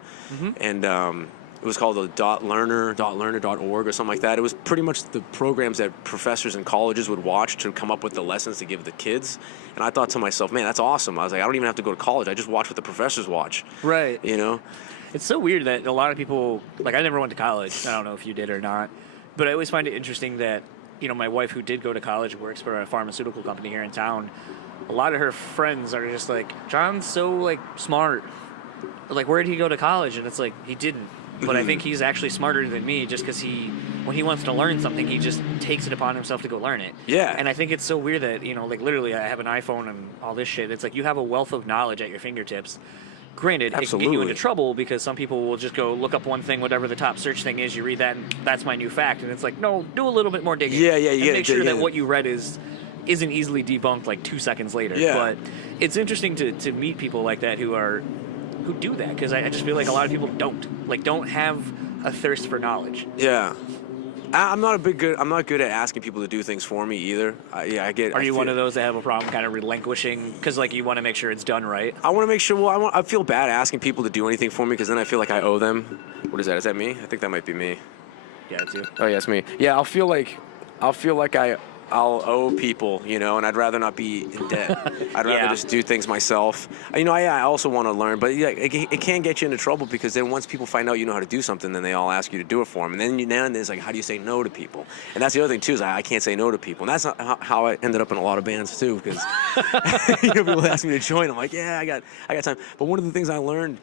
and it was called the .learner.org or something like that. It was pretty much the programs that professors in colleges would watch to come up with the lessons to give the kids. And I thought to myself, man, that's awesome. I was like, I don't even have to go to college. I just watch what the professors watch. Right. You know? It's so weird that a lot of people, like, I never went to college. I don't know if you did or not. But I always find it interesting that, you know, my wife, who did go to college, works for a pharmaceutical company here in town. A lot of her friends are just like, John's so, like, smart. Like, where did he go to college? And it's like, he didn't. But I think he's actually smarter than me just because when he wants to learn something, he just takes it upon himself to go learn it. Yeah. And I think it's so weird that, you know, like, literally, I have an iPhone and all this shit. It's like you have a wealth of knowledge at your fingertips. Granted, it can get you into trouble because some people will just go look up one thing, whatever the top search thing is, you read that, and that's my new fact. And it's like, no, do a little bit more digging. Yeah, and make sure that what you read isn't easily debunked like 2 seconds later. Yeah. But it's interesting to meet people like that who do that, because I just feel like a lot of people don't have a thirst for knowledge. Yeah. I'm not good at asking people to do things for me either. Are you one of those that have a problem kind of relinquishing because, like, you want to make sure it's done right? I want to make sure. Well, I feel bad asking people to do anything for me because then I feel like I owe them. What is that? Is that me? I think that might be me. Yeah, it's you. Oh yeah, it's me. Yeah, I'll feel like I'll owe people, you know, and I'd rather not be in debt. I'd rather just do things myself. You know, I also want to learn, but yeah, it can get you into trouble because then once people find out you know how to do something, then they all ask you to do it for them. And then it's like, how do you say no to people? And that's the other thing too, is I can't say no to people. And that's not how I ended up in a lot of bands too, because people ask me to join. I'm like, yeah, I got time. But one of the things I learned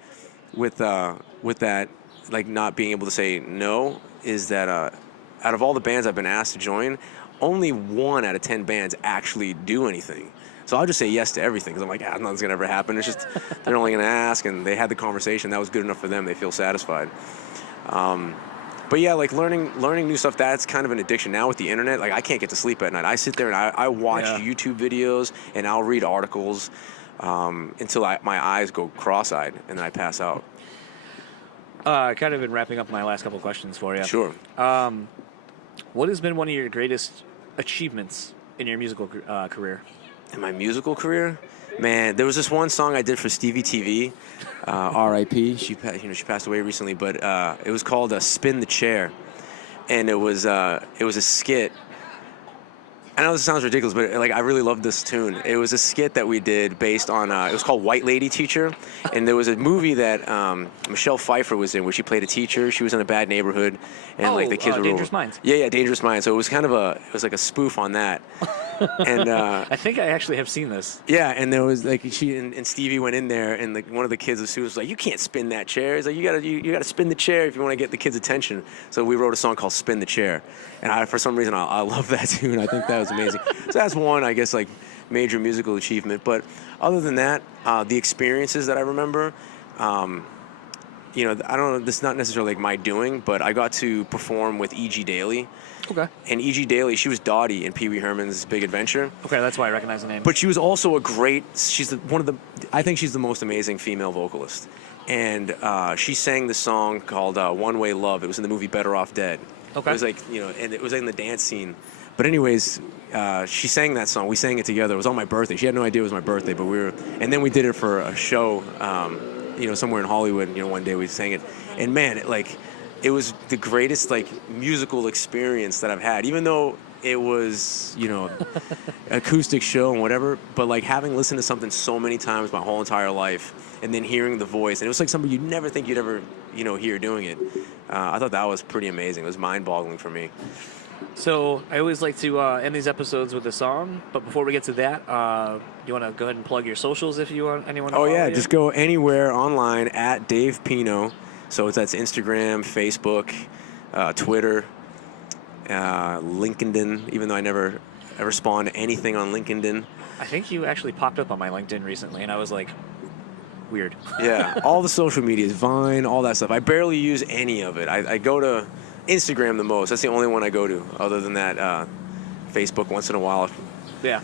with that, like not being able to say no, is that out of all the bands I've been asked to join, only 1 out of 10 bands actually do anything. So I'll just say yes to everything because I'm like, nothing's going to ever happen. It's just they're only going to ask, and they had the conversation. That was good enough for them. They feel satisfied. But yeah, like learning new stuff, that's kind of an addiction. Now with the internet, like I can't get to sleep at night. I sit there and I watch YouTube videos, and I'll read articles until my eyes go cross-eyed, and then I pass out. Kind of been wrapping up my last couple questions for you. Sure. What has been one of your greatest achievements in your musical career? In my musical career? Man, there was this one song I did for Stevie TV, R.I.P. She passed away recently, but it was called "Spin the Chair," and it was a skit. I know this sounds ridiculous, but like I really loved this tune. It was a skit that we did based on. It was called White Lady Teacher, and there was a movie that Michelle Pfeiffer was in where she played a teacher. She was in a bad neighborhood, and like the kids were Dangerous Minds. Yeah, Dangerous Minds. So it was kind of it was like a spoof on that. And I think I actually have seen this. yeah, and there was like she and Stevie went in there, and like one of the kids was like, "You can't spin that chair." He's like, "You gotta spin the chair if you want to get the kids' attention." So we wrote a song called "Spin the Chair," and for some reason I love that tune. I think that was amazing. So that's one, I guess, like major musical achievement. But other than that, the experiences that I remember. I don't know, this is not necessarily like my doing, but I got to perform with E.G. Daily. Okay. And E.G. Daily, she was Dottie in Pee Wee Herman's Big Adventure. Okay, that's why I recognize the name. But she was also I think she's the most amazing female vocalist. And she sang the song called One Way Love. It was in the movie Better Off Dead. Okay. It was like, and it was in the dance scene. But anyways, she sang that song. We sang it together. It was on my birthday. She had no idea it was my birthday, but and then we did it for a show, somewhere in Hollywood. One day we sang it, and man, it was the greatest musical experience that I've had. Even though it was acoustic show and whatever, but having listened to something so many times my whole entire life, and then hearing the voice, and it was like somebody you'd never think you'd ever hear doing it. I thought that was pretty amazing. It was mind-boggling for me. So I always like to end these episodes with a song, but before we get to that, you want to go ahead and plug your socials if you want anyone to follow you? Just go anywhere online at Dave Pino. So that's Instagram, Facebook, Twitter, LinkedIn, even though I never respond to anything on LinkedIn. I think you actually popped up on my LinkedIn recently, and I was like, weird. Yeah, all the social medias, Vine, all that stuff. I barely use any of it. I go to Instagram the most. That's the only one I go to. Other than that, Facebook once in a while. Yeah.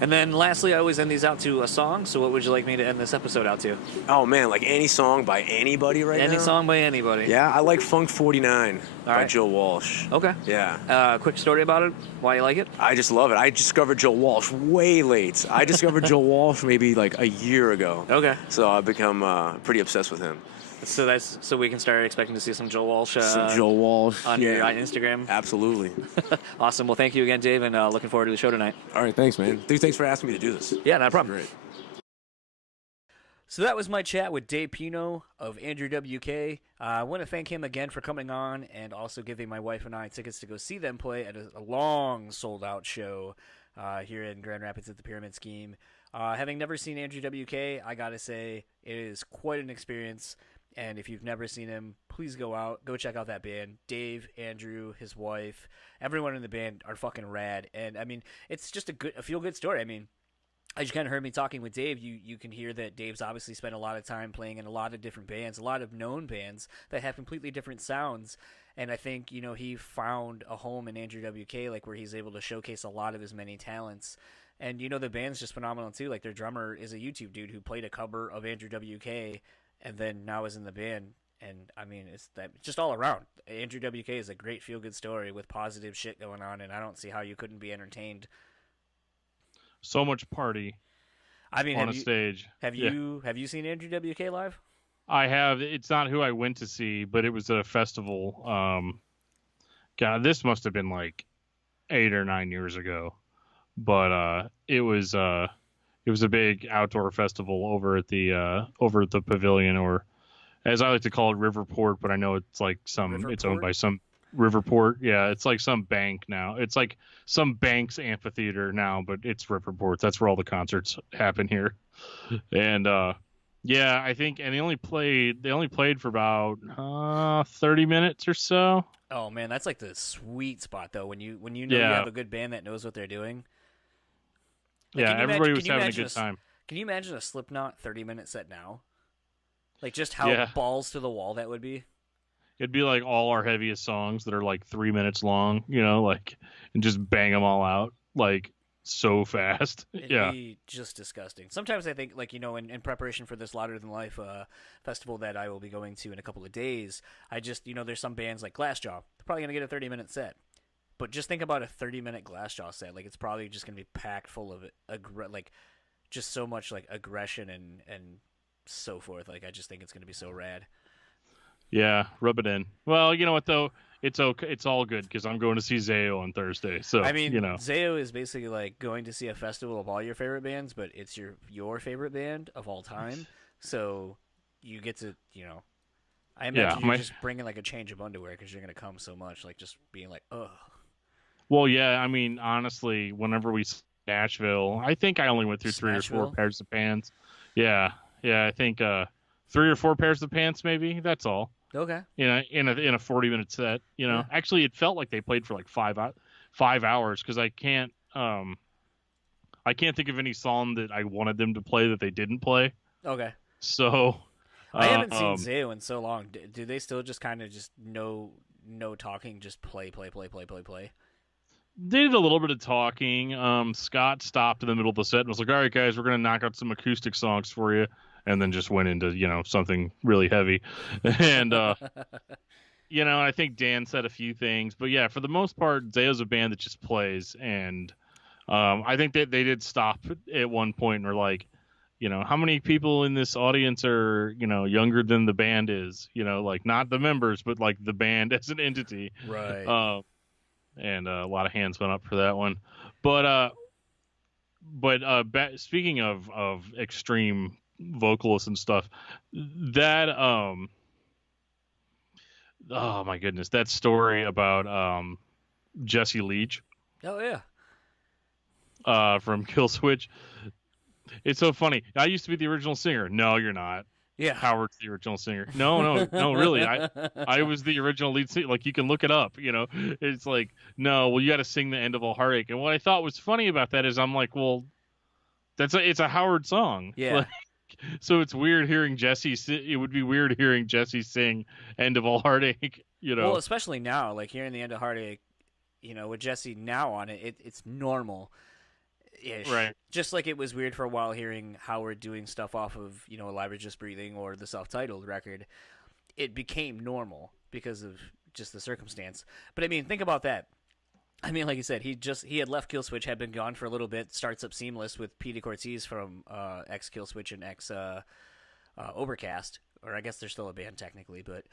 And then lastly, I always end these out to a song. So what would you like me to end this episode out to? Oh, man, like any song by anybody right now? Any song by anybody. Yeah, I like Funk 49 by right. Joe Walsh. Okay. Yeah. Quick story about it, why you like it? I just love it. I discovered Joe Walsh way late. I discovered Joe Walsh maybe like a year ago. Okay. So I've become pretty obsessed with him. So we can start expecting to see some Joe Walsh. Some Joe Walsh on your Instagram. Absolutely. Awesome. Well, thank you again, Dave, and looking forward to the show tonight. All right, thanks, man. Dude, thanks for asking me to do this. Yeah, not a problem. Great. So that was my chat with Dave Pino of Andrew WK. I want to thank him again for coming on and also giving my wife and I tickets to go see them play at a long sold-out show here in Grand Rapids at the Pyramid Scheme. Having never seen Andrew WK, I got to say it is quite an experience. And if you've never seen him, please go check out that band. Dave, Andrew, his wife, everyone in the band are fucking rad. And I mean, it's just a feel-good story. I mean, as you kind of heard me talking with Dave, you can hear that Dave's obviously spent a lot of time playing in a lot of different bands, a lot of known bands that have completely different sounds. And I think, he found a home in Andrew WK, where he's able to showcase a lot of his many talents. And, the band's just phenomenal, too. Their drummer is a YouTube dude who played a cover of Andrew WK and then now is in the band. And, I mean, it's just all around. Andrew WK is a great feel-good story with positive shit going on, and I don't see how you couldn't be entertained. So much party on a stage. Have you seen Andrew WK live? I have. It's not who I went to see, but it was at a festival. God, this must have been like 8 or 9 years ago. But it was a big outdoor festival over at the pavilion, or as I like to call it, Riverport. But I know it's it's owned by some Riverport. Yeah, it's like some bank now. It's like some bank's amphitheater now, but it's Riverport. That's where all the concerts happen here. And yeah, I think, and they only played for about 30 minutes or so. Oh man, that's like the sweet spot though. When you know you have a good band that knows what they're doing. Everybody was having a good time. Can you imagine a Slipknot 30-minute set now? Just how balls to the wall that would be. It'd be like all our heaviest songs that are 3 minutes long, and just bang them all out so fast. It'd be just disgusting. Sometimes I think, in preparation for this Louder Than Life festival that I will be going to in a couple of days, I just, there's some bands like Glassjaw. They're probably going to get a 30-minute set. But just think about a 30-minute Glassjaw set. It's probably just going to be packed full of, just so much, aggression and so forth. I just think it's going to be so rad. Yeah, rub it in. Well, you know what, though? It's okay. It's all good because I'm going to see Zayo on Thursday. So, I mean, Zayo is basically going to see a festival of all your favorite bands, but it's your favorite band of all time. So you get to, I imagine you're just bringing a change of underwear because you're going to come so much, just being ugh. Well, yeah, I mean, honestly, whenever we Nashville, I think I only went through 3 or 4 Smashville? pairs of pants. Yeah, yeah, I think 3 or 4 pairs of pants, maybe. That's all. Okay. In a 40-minute set. Yeah. Actually, it felt like they played for like 5 hours because I can't think of any song that I wanted them to play that they didn't play. Okay. So I haven't seen Zayo in so long. Do they still just kind of just no talking, just play? they did a little bit of talking. Scott stopped in the middle of the set and was like, "All right, guys, we're gonna knock out some acoustic songs for you," and then just went into something really heavy. And I think Dan said a few things, but yeah, for the most part, Zayo's a band that just plays, and I think that they did stop at one point and were like, how many people in this audience are, younger than the band is, like not the members, but like the band as an entity. Right. And a lot of hands went up for that one. Speaking of extreme vocalists and stuff, that oh my goodness, that story about Jesse Leach Oh yeah. from Killswitch. It's so funny. I used to be the original singer. No, you're not. Yeah. Howard's the original singer. No, really. I was the original lead singer. Like, you can look it up, It's like, no, well, you got to sing the End of All Heartache. And what I thought was funny about that is I'm like, well, it's a Howard song. Yeah. Like, so it's weird hearing Jesse. It would be weird hearing Jesse sing End of All Heartache, Well, especially now, like hearing the End of Heartache, with Jesse now on it, it's normal. Right. Just like it was weird for a while hearing Howard doing stuff off of, Alive or Just Breathing or the self-titled record. It became normal because of just the circumstance. But I mean, think about that. I mean, like you said, he had left Killswitch, had been gone for a little bit, starts up Seamless with Pete Cortez from ex Killswitch and ex Overcast, or I guess they're still a band technically, but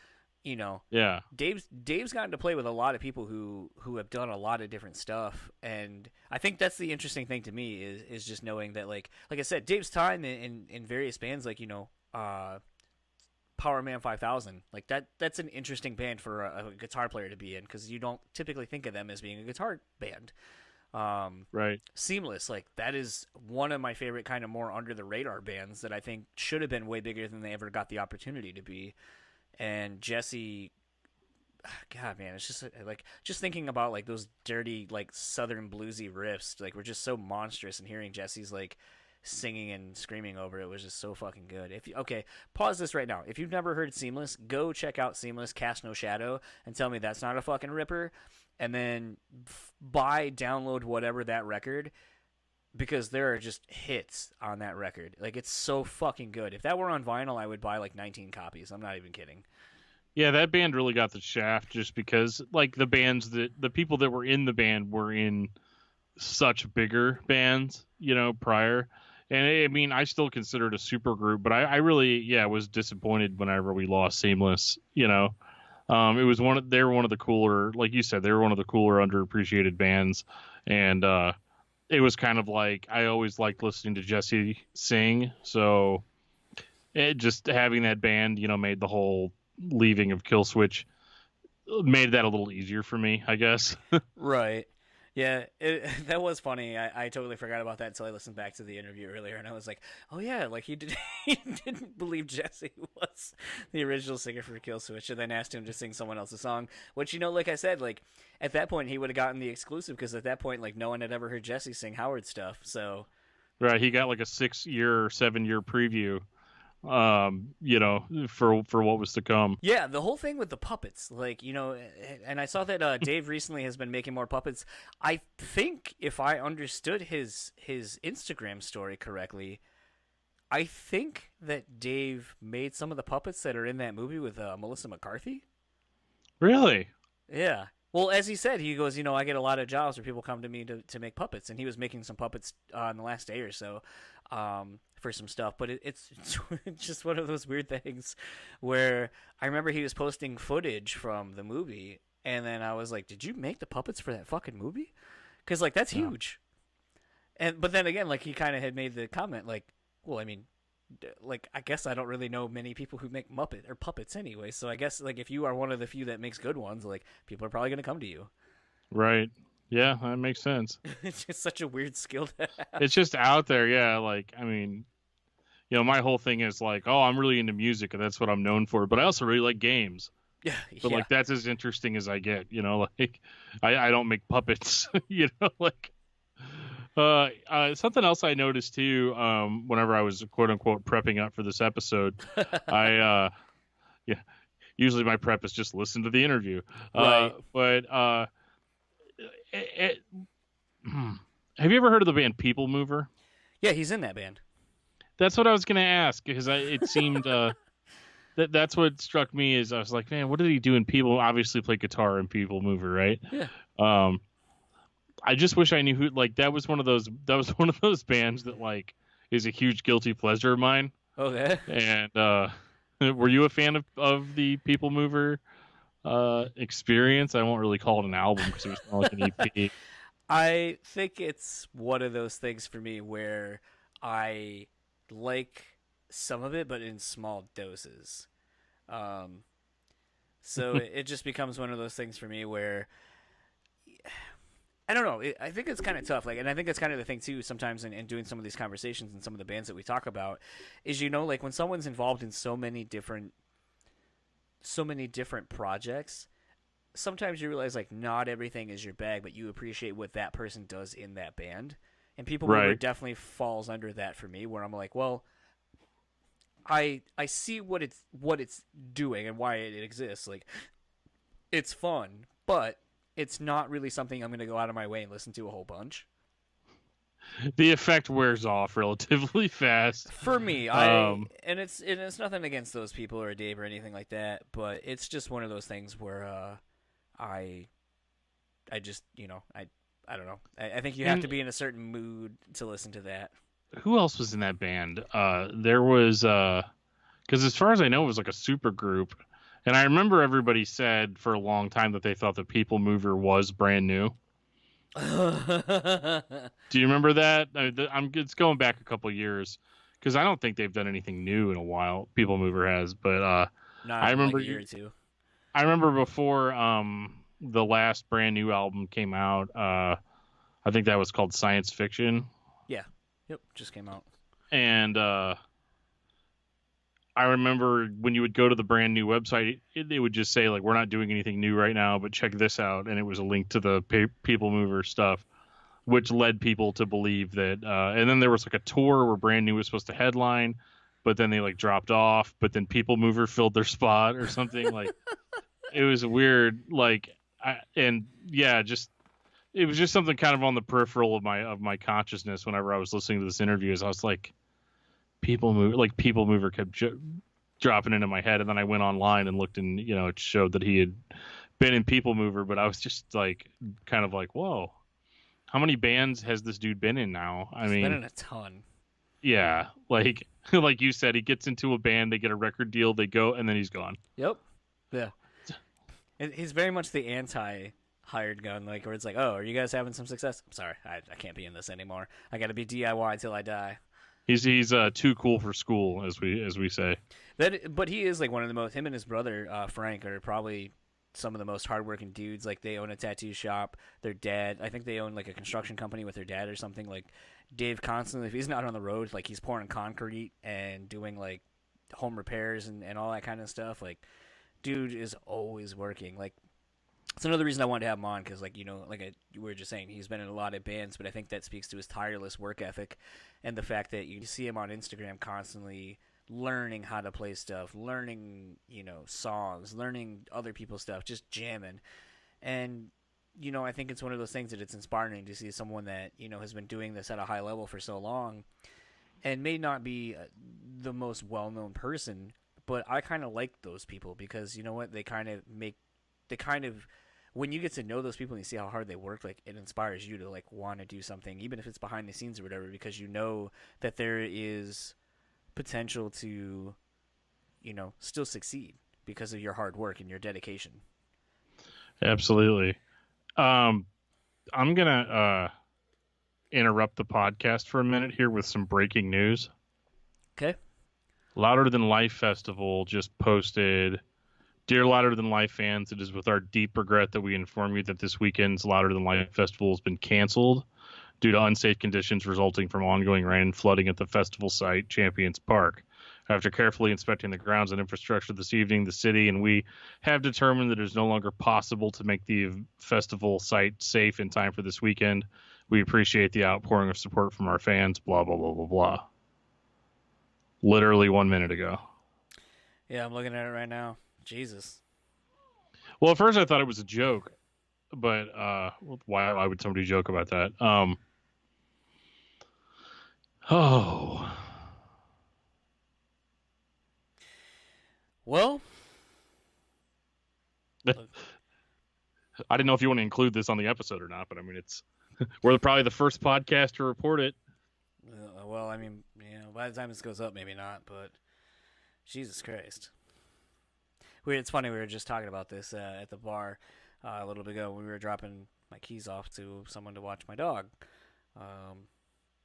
yeah, Dave's gotten to play with a lot of people who have done a lot of different stuff, and I think that's the interesting thing to me is just knowing that like I said, Dave's time in various bands like Power Man 5000, like that's an interesting band for a guitar player to be in because you don't typically think of them as being a guitar band. right. Seamless, like that is one of my favorite kind of more under the radar bands that I think should have been way bigger than they ever got the opportunity to be. And Jesse, God, man, it's just like just thinking about like those dirty like southern bluesy riffs, like were just so monstrous. And hearing Jesse's like singing and screaming over it was just so fucking good. Okay, pause this right now. If you've never heard Seamless, go check out Seamless, Cast No Shadow, and tell me that's not a fucking ripper. And then download whatever that record. Because there are just hits on that record. Like, it's so fucking good. If that were on vinyl, I would buy, like, 19 copies. I'm not even kidding. Yeah, that band really got the shaft just because, like, the people that were in the band were in such bigger bands, prior. And, I mean, I still consider it a super group, but I really, was disappointed whenever we lost Seamless, It was they were one of the cooler, like you said, they were one of the cooler, underappreciated bands. And, it was kind of like I always liked listening to Jesse sing, so just having that band, made the whole leaving of Killswitch made that a little easier for me, I guess. Right. Yeah, that was funny. I totally forgot about that until I listened back to the interview earlier, and I was like, oh yeah, like he didn't believe Jesse was the original singer for Killswitch, and then asked him to sing someone else's song, which, like I said, like at that point he would have gotten the exclusive because at that point, like no one had ever heard Jesse sing Howard stuff, so. Right, he got like a 6-year or 7-year preview. For what was to come. Yeah, the whole thing with the puppets, like, and I saw that Dave recently has been making more puppets. I think if I understood his Instagram story correctly, I think that Dave made some of the puppets that are in that movie with Melissa McCarthy. Really? Yeah. Well, as he said, he goes, I get a lot of jobs where people come to me to make puppets, and he was making some puppets in the last day or so. For some stuff, but it's just one of those weird things where I remember he was posting footage from the movie, and then I was like, did you make the puppets for that fucking movie? Because, like, that's huge. But then again, like, he kind of had made the comment, like, well, I mean, like, I guess I don't really know many people who make puppets anyway, so I guess, like, if you are one of the few that makes good ones, like, people are probably going to come to you. Right. Yeah, that makes sense. It's just such a weird skill to have. It's just out there, yeah. Like, I mean, my whole thing is like, oh, I'm really into music and that's what I'm known for, but I also really like games. Yeah, But like that's as interesting as I get, like I don't make puppets, like something else I noticed too, whenever I was quote unquote prepping up for this episode, usually my prep is just listen to the interview. Right. But have you ever heard of the band People Mover? Yeah, he's in that band. That's what I was going to ask, because it seemed that's what struck me. Is I was like, man, what did he do in People? Obviously, play guitar in People Mover, right? Yeah. I just wish I knew who. Like, that was one of those bands that like is a huge guilty pleasure of mine. Okay. And were you a fan of the People Mover experience? I won't really call it an album because it was more like an EP. I think it's one of those things for me where I like some of it, but in small doses. So it just becomes one of those things for me where I don't know. I think it's kind of tough. Like, and I think it's kind of the thing too. Sometimes in doing some of these conversations and some of the bands that we talk about, is like when someone's involved in so many different projects. Sometimes you realize like not everything is your bag, but you appreciate what that person does in that band. And People Mover definitely falls under that for me, where I'm like, well, I see what it's doing and why it exists. Like, it's fun, but it's not really something I'm going to go out of my way and listen to a whole bunch. The effect wears off relatively fast for me. And it's nothing against those people or Dave or anything like that, but it's just one of those things where I just I don't know. I think you have to be in a certain mood to listen to that. Who else was in that band? There was because as far as I know, it was like a super group, and I remember everybody said for a long time that they thought the People Mover was brand new. Do you remember that? It's going back a couple years because I don't think they've done anything new in a while. People Mover has, but I remember like a year or two. I remember before the last brand new album came out. I think that was called Science Fiction. Yeah. Yep. Just came out. And I remember when you would go to the brand new website, it would just say like, we're not doing anything new right now, but check this out. And it was a link to the People Mover stuff, which led people to believe that. And then there was like a tour where Brand New was supposed to headline, but then they like dropped off, but then People Mover filled their spot or something. Like, it was weird. Like, it was just something kind of on the peripheral of my consciousness whenever I was listening to this interview. As I was like, People Mover kept dropping into my head, and then I went online and looked, and it showed that he had been in People Mover. But I was just like, kind of like, whoa, how many bands has this dude been in now? He's been in a ton. Yeah, like you said, he gets into a band, they get a record deal, they go, and then he's gone. Yep. Yeah. He's very much the anti-hired gun, like where it's like, oh, are you guys having some success? I'm sorry, I can't be in this anymore. I got to be DIY till I die. He's too cool for school, as we say. But he is like one of the most. Him and his brother Frank are probably some of the most hardworking dudes. Like, they own a tattoo shop. Their dad, I think they own like a construction company with their dad or something. Like, Dave constantly, if he's not on the road, like he's pouring concrete and doing like home repairs and all that kind of stuff. Like, dude is always working. Like, it's another reason I wanted to have him on, because, like, you were just saying, he's been in a lot of bands, but I think that speaks to his tireless work ethic and the fact that you see him on Instagram constantly learning how to play stuff, learning, songs, learning other people's stuff, just jamming. And, I think it's one of those things that it's inspiring to see someone that, has been doing this at a high level for so long and may not be the most well-known person, but I kind of like those people because, you know what, when you get to know those people and you see how hard they work, like, it inspires you to like want to do something, even if it's behind the scenes or whatever, because you know that there is potential to, still succeed because of your hard work and your dedication. Absolutely. I'm gonna interrupt the podcast for a minute here with some breaking news. Okay. Louder Than Life Festival just posted Dear Louder Than Life fans, it is with our deep regret that we inform you that this weekend's Louder Than Life festival has been canceled due to unsafe conditions resulting from ongoing rain and flooding at the festival site, Champions Park. After carefully inspecting the grounds and infrastructure this evening, the city and we have determined that it is no longer possible to make the festival site safe in time for this weekend. We appreciate the outpouring of support from our fans, blah, blah, blah, blah, blah. Literally 1 minute ago. Yeah, I'm looking at it right now. Jesus. Well, at first I thought it was a joke, but why would somebody joke about that? Well, I didn't know if you want to include this on the episode or not, but I mean, we're probably the first podcast to report it. Well, I mean, by the time this goes up, maybe not, but Jesus Christ. It's funny, we were just talking about this at the bar a little bit ago when we were dropping my keys off to someone to watch my dog.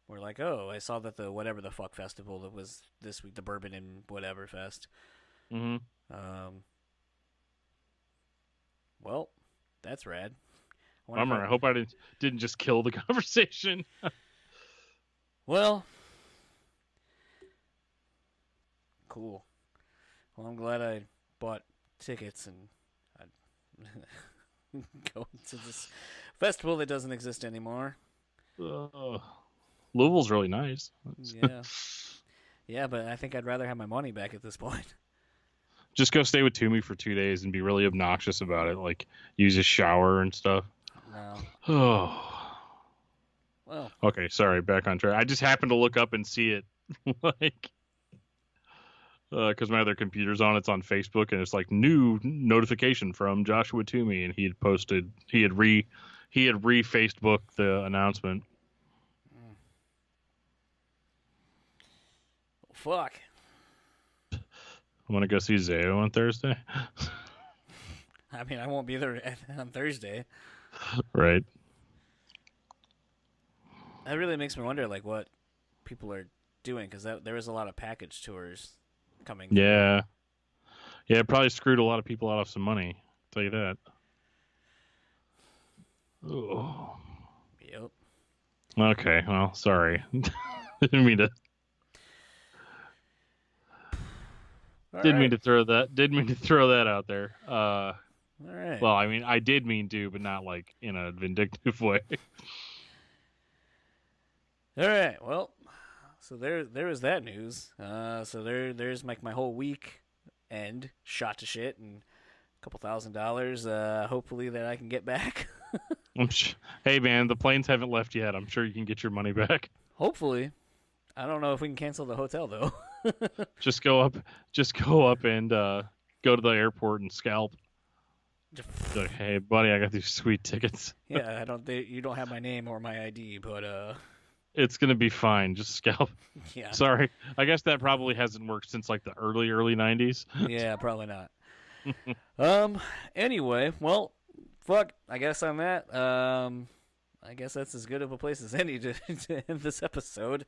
We're like, oh, I saw that the whatever the fuck festival that was this week, the Bourbon and Whatever Fest. Mm-hmm. Well, that's rad. I hope I didn't just kill the conversation. Well, cool. Well, I'm glad I bought tickets and I'd go to this festival that doesn't exist anymore. Louisville's really nice. Yeah. Yeah, but I think I'd rather have my money back at this point. Just go stay with Toomey for 2 days and be really obnoxious about it, like use his shower and stuff. No. Oh. Well. Okay, sorry, back on track. I just happened to look up and see it, like, because my other computer's on. It's on Facebook, and it's like new notification from Joshua Toomey, and he had re-Facebooked the announcement. Fuck. I want to go see Zayo on Thursday. I mean, I won't be there on Thursday. Right. That really makes me wonder, like, what people are doing, because there was a lot of package tours coming. Yeah. Yeah, it probably screwed a lot of people out of some money. I'll tell you that. Oh. Yep. Okay, well, sorry. Didn't mean to. Didn't mean to throw that out there. All right. Well, I mean, I did mean to, but not like in a vindictive way. All right. Well, so there was that news. So there's like my whole week end shot to shit and a couple $1,000. Hopefully that I can get back. Hey man, the planes haven't left yet. I'm sure you can get your money back. Hopefully. I don't know if we can cancel the hotel though. Just go up and go to the airport and scalp. Like, hey buddy, I got these sweet tickets. Yeah, you don't have my name or my ID, but it's gonna be fine. Just scalp. Yeah. Sorry, I guess that probably hasn't worked since like the early 90s. Yeah, probably not. Anyway, well, fuck. I guess on that. I guess that's as good of a place as any to end this episode.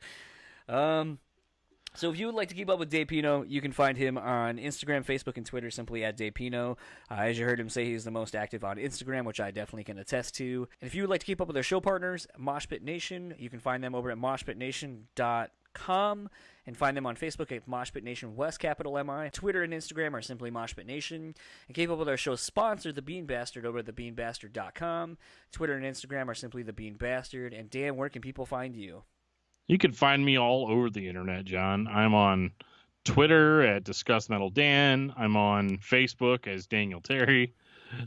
So if you would like to keep up with Dave Pino, you can find him on Instagram, Facebook, and Twitter simply at Dave Pino. As you heard him say, he's the most active on Instagram, which I definitely can attest to. And if you would like to keep up with our show partners, Moshpit Nation, you can find them over at moshpitnation.com and find them on Facebook at Moshpit Nation West, capital M-I. Twitter and Instagram are simply Moshpit Nation. And keep up with our show's sponsor, The Bean Bastard, over at thebeanbastard.com. Twitter and Instagram are simply The Bean Bastard. And Dan, where can people find you? You can find me all over the internet, John. I'm on Twitter at Discuss Metal Dan. I'm on Facebook as Daniel Terry.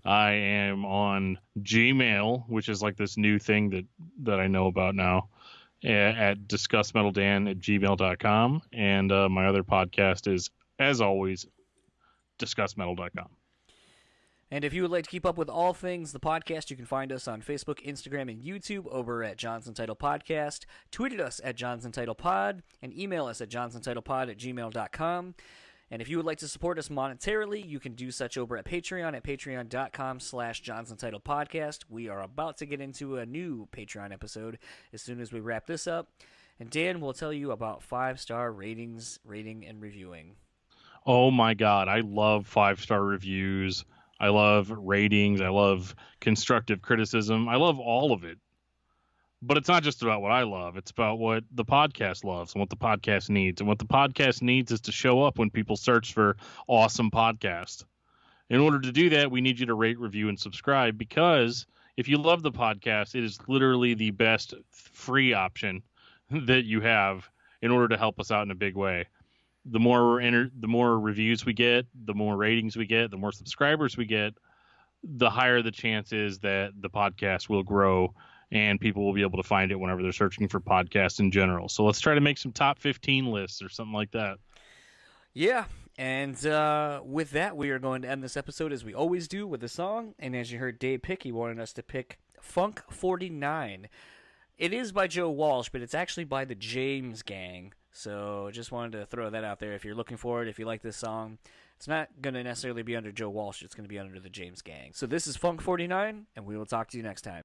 I am on Gmail, which is like this new thing that I know about now, at discussmetaldan@gmail.com. And my other podcast is, as always, discussmetal.com. And if you would like to keep up with all things the podcast, you can find us on Facebook, Instagram, and YouTube over at JonsuntitledPodcast. Tweet at us at JonsuntitledPod and email us at JonsuntitledPod@gmail.com. And if you would like to support us monetarily, you can do such over at Patreon at patreon.com/JonsuntitledPodcast. We are about to get into a new Patreon episode as soon as we wrap this up. And Dan will tell you about 5-star rating, and reviewing. Oh my God, I love 5-star reviews. I love ratings. I love constructive criticism. I love all of it. But it's not just about what I love. It's about what the podcast loves and what the podcast needs. And what the podcast needs is to show up when people search for awesome podcast. In order to do that, we need you to rate, review, and subscribe, because if you love the podcast, it is literally the best free option that you have in order to help us out in a big way. The more reviews we get, the more ratings we get, the more subscribers we get, the higher the chance is that the podcast will grow and people will be able to find it whenever they're searching for podcasts in general. So let's try to make some top 15 lists or something like that. Yeah, and with that, we are going to end this episode as we always do with a song. And as you heard Dave pick, he wanted us to pick Funk 49. It is by Joe Walsh, but it's actually by the James Gang. So just wanted to throw that out there. If you're looking for it, if you like this song, it's not going to necessarily be under Joe Walsh. It's going to be under the James Gang. So this is Funk 49, and we will talk to you next time.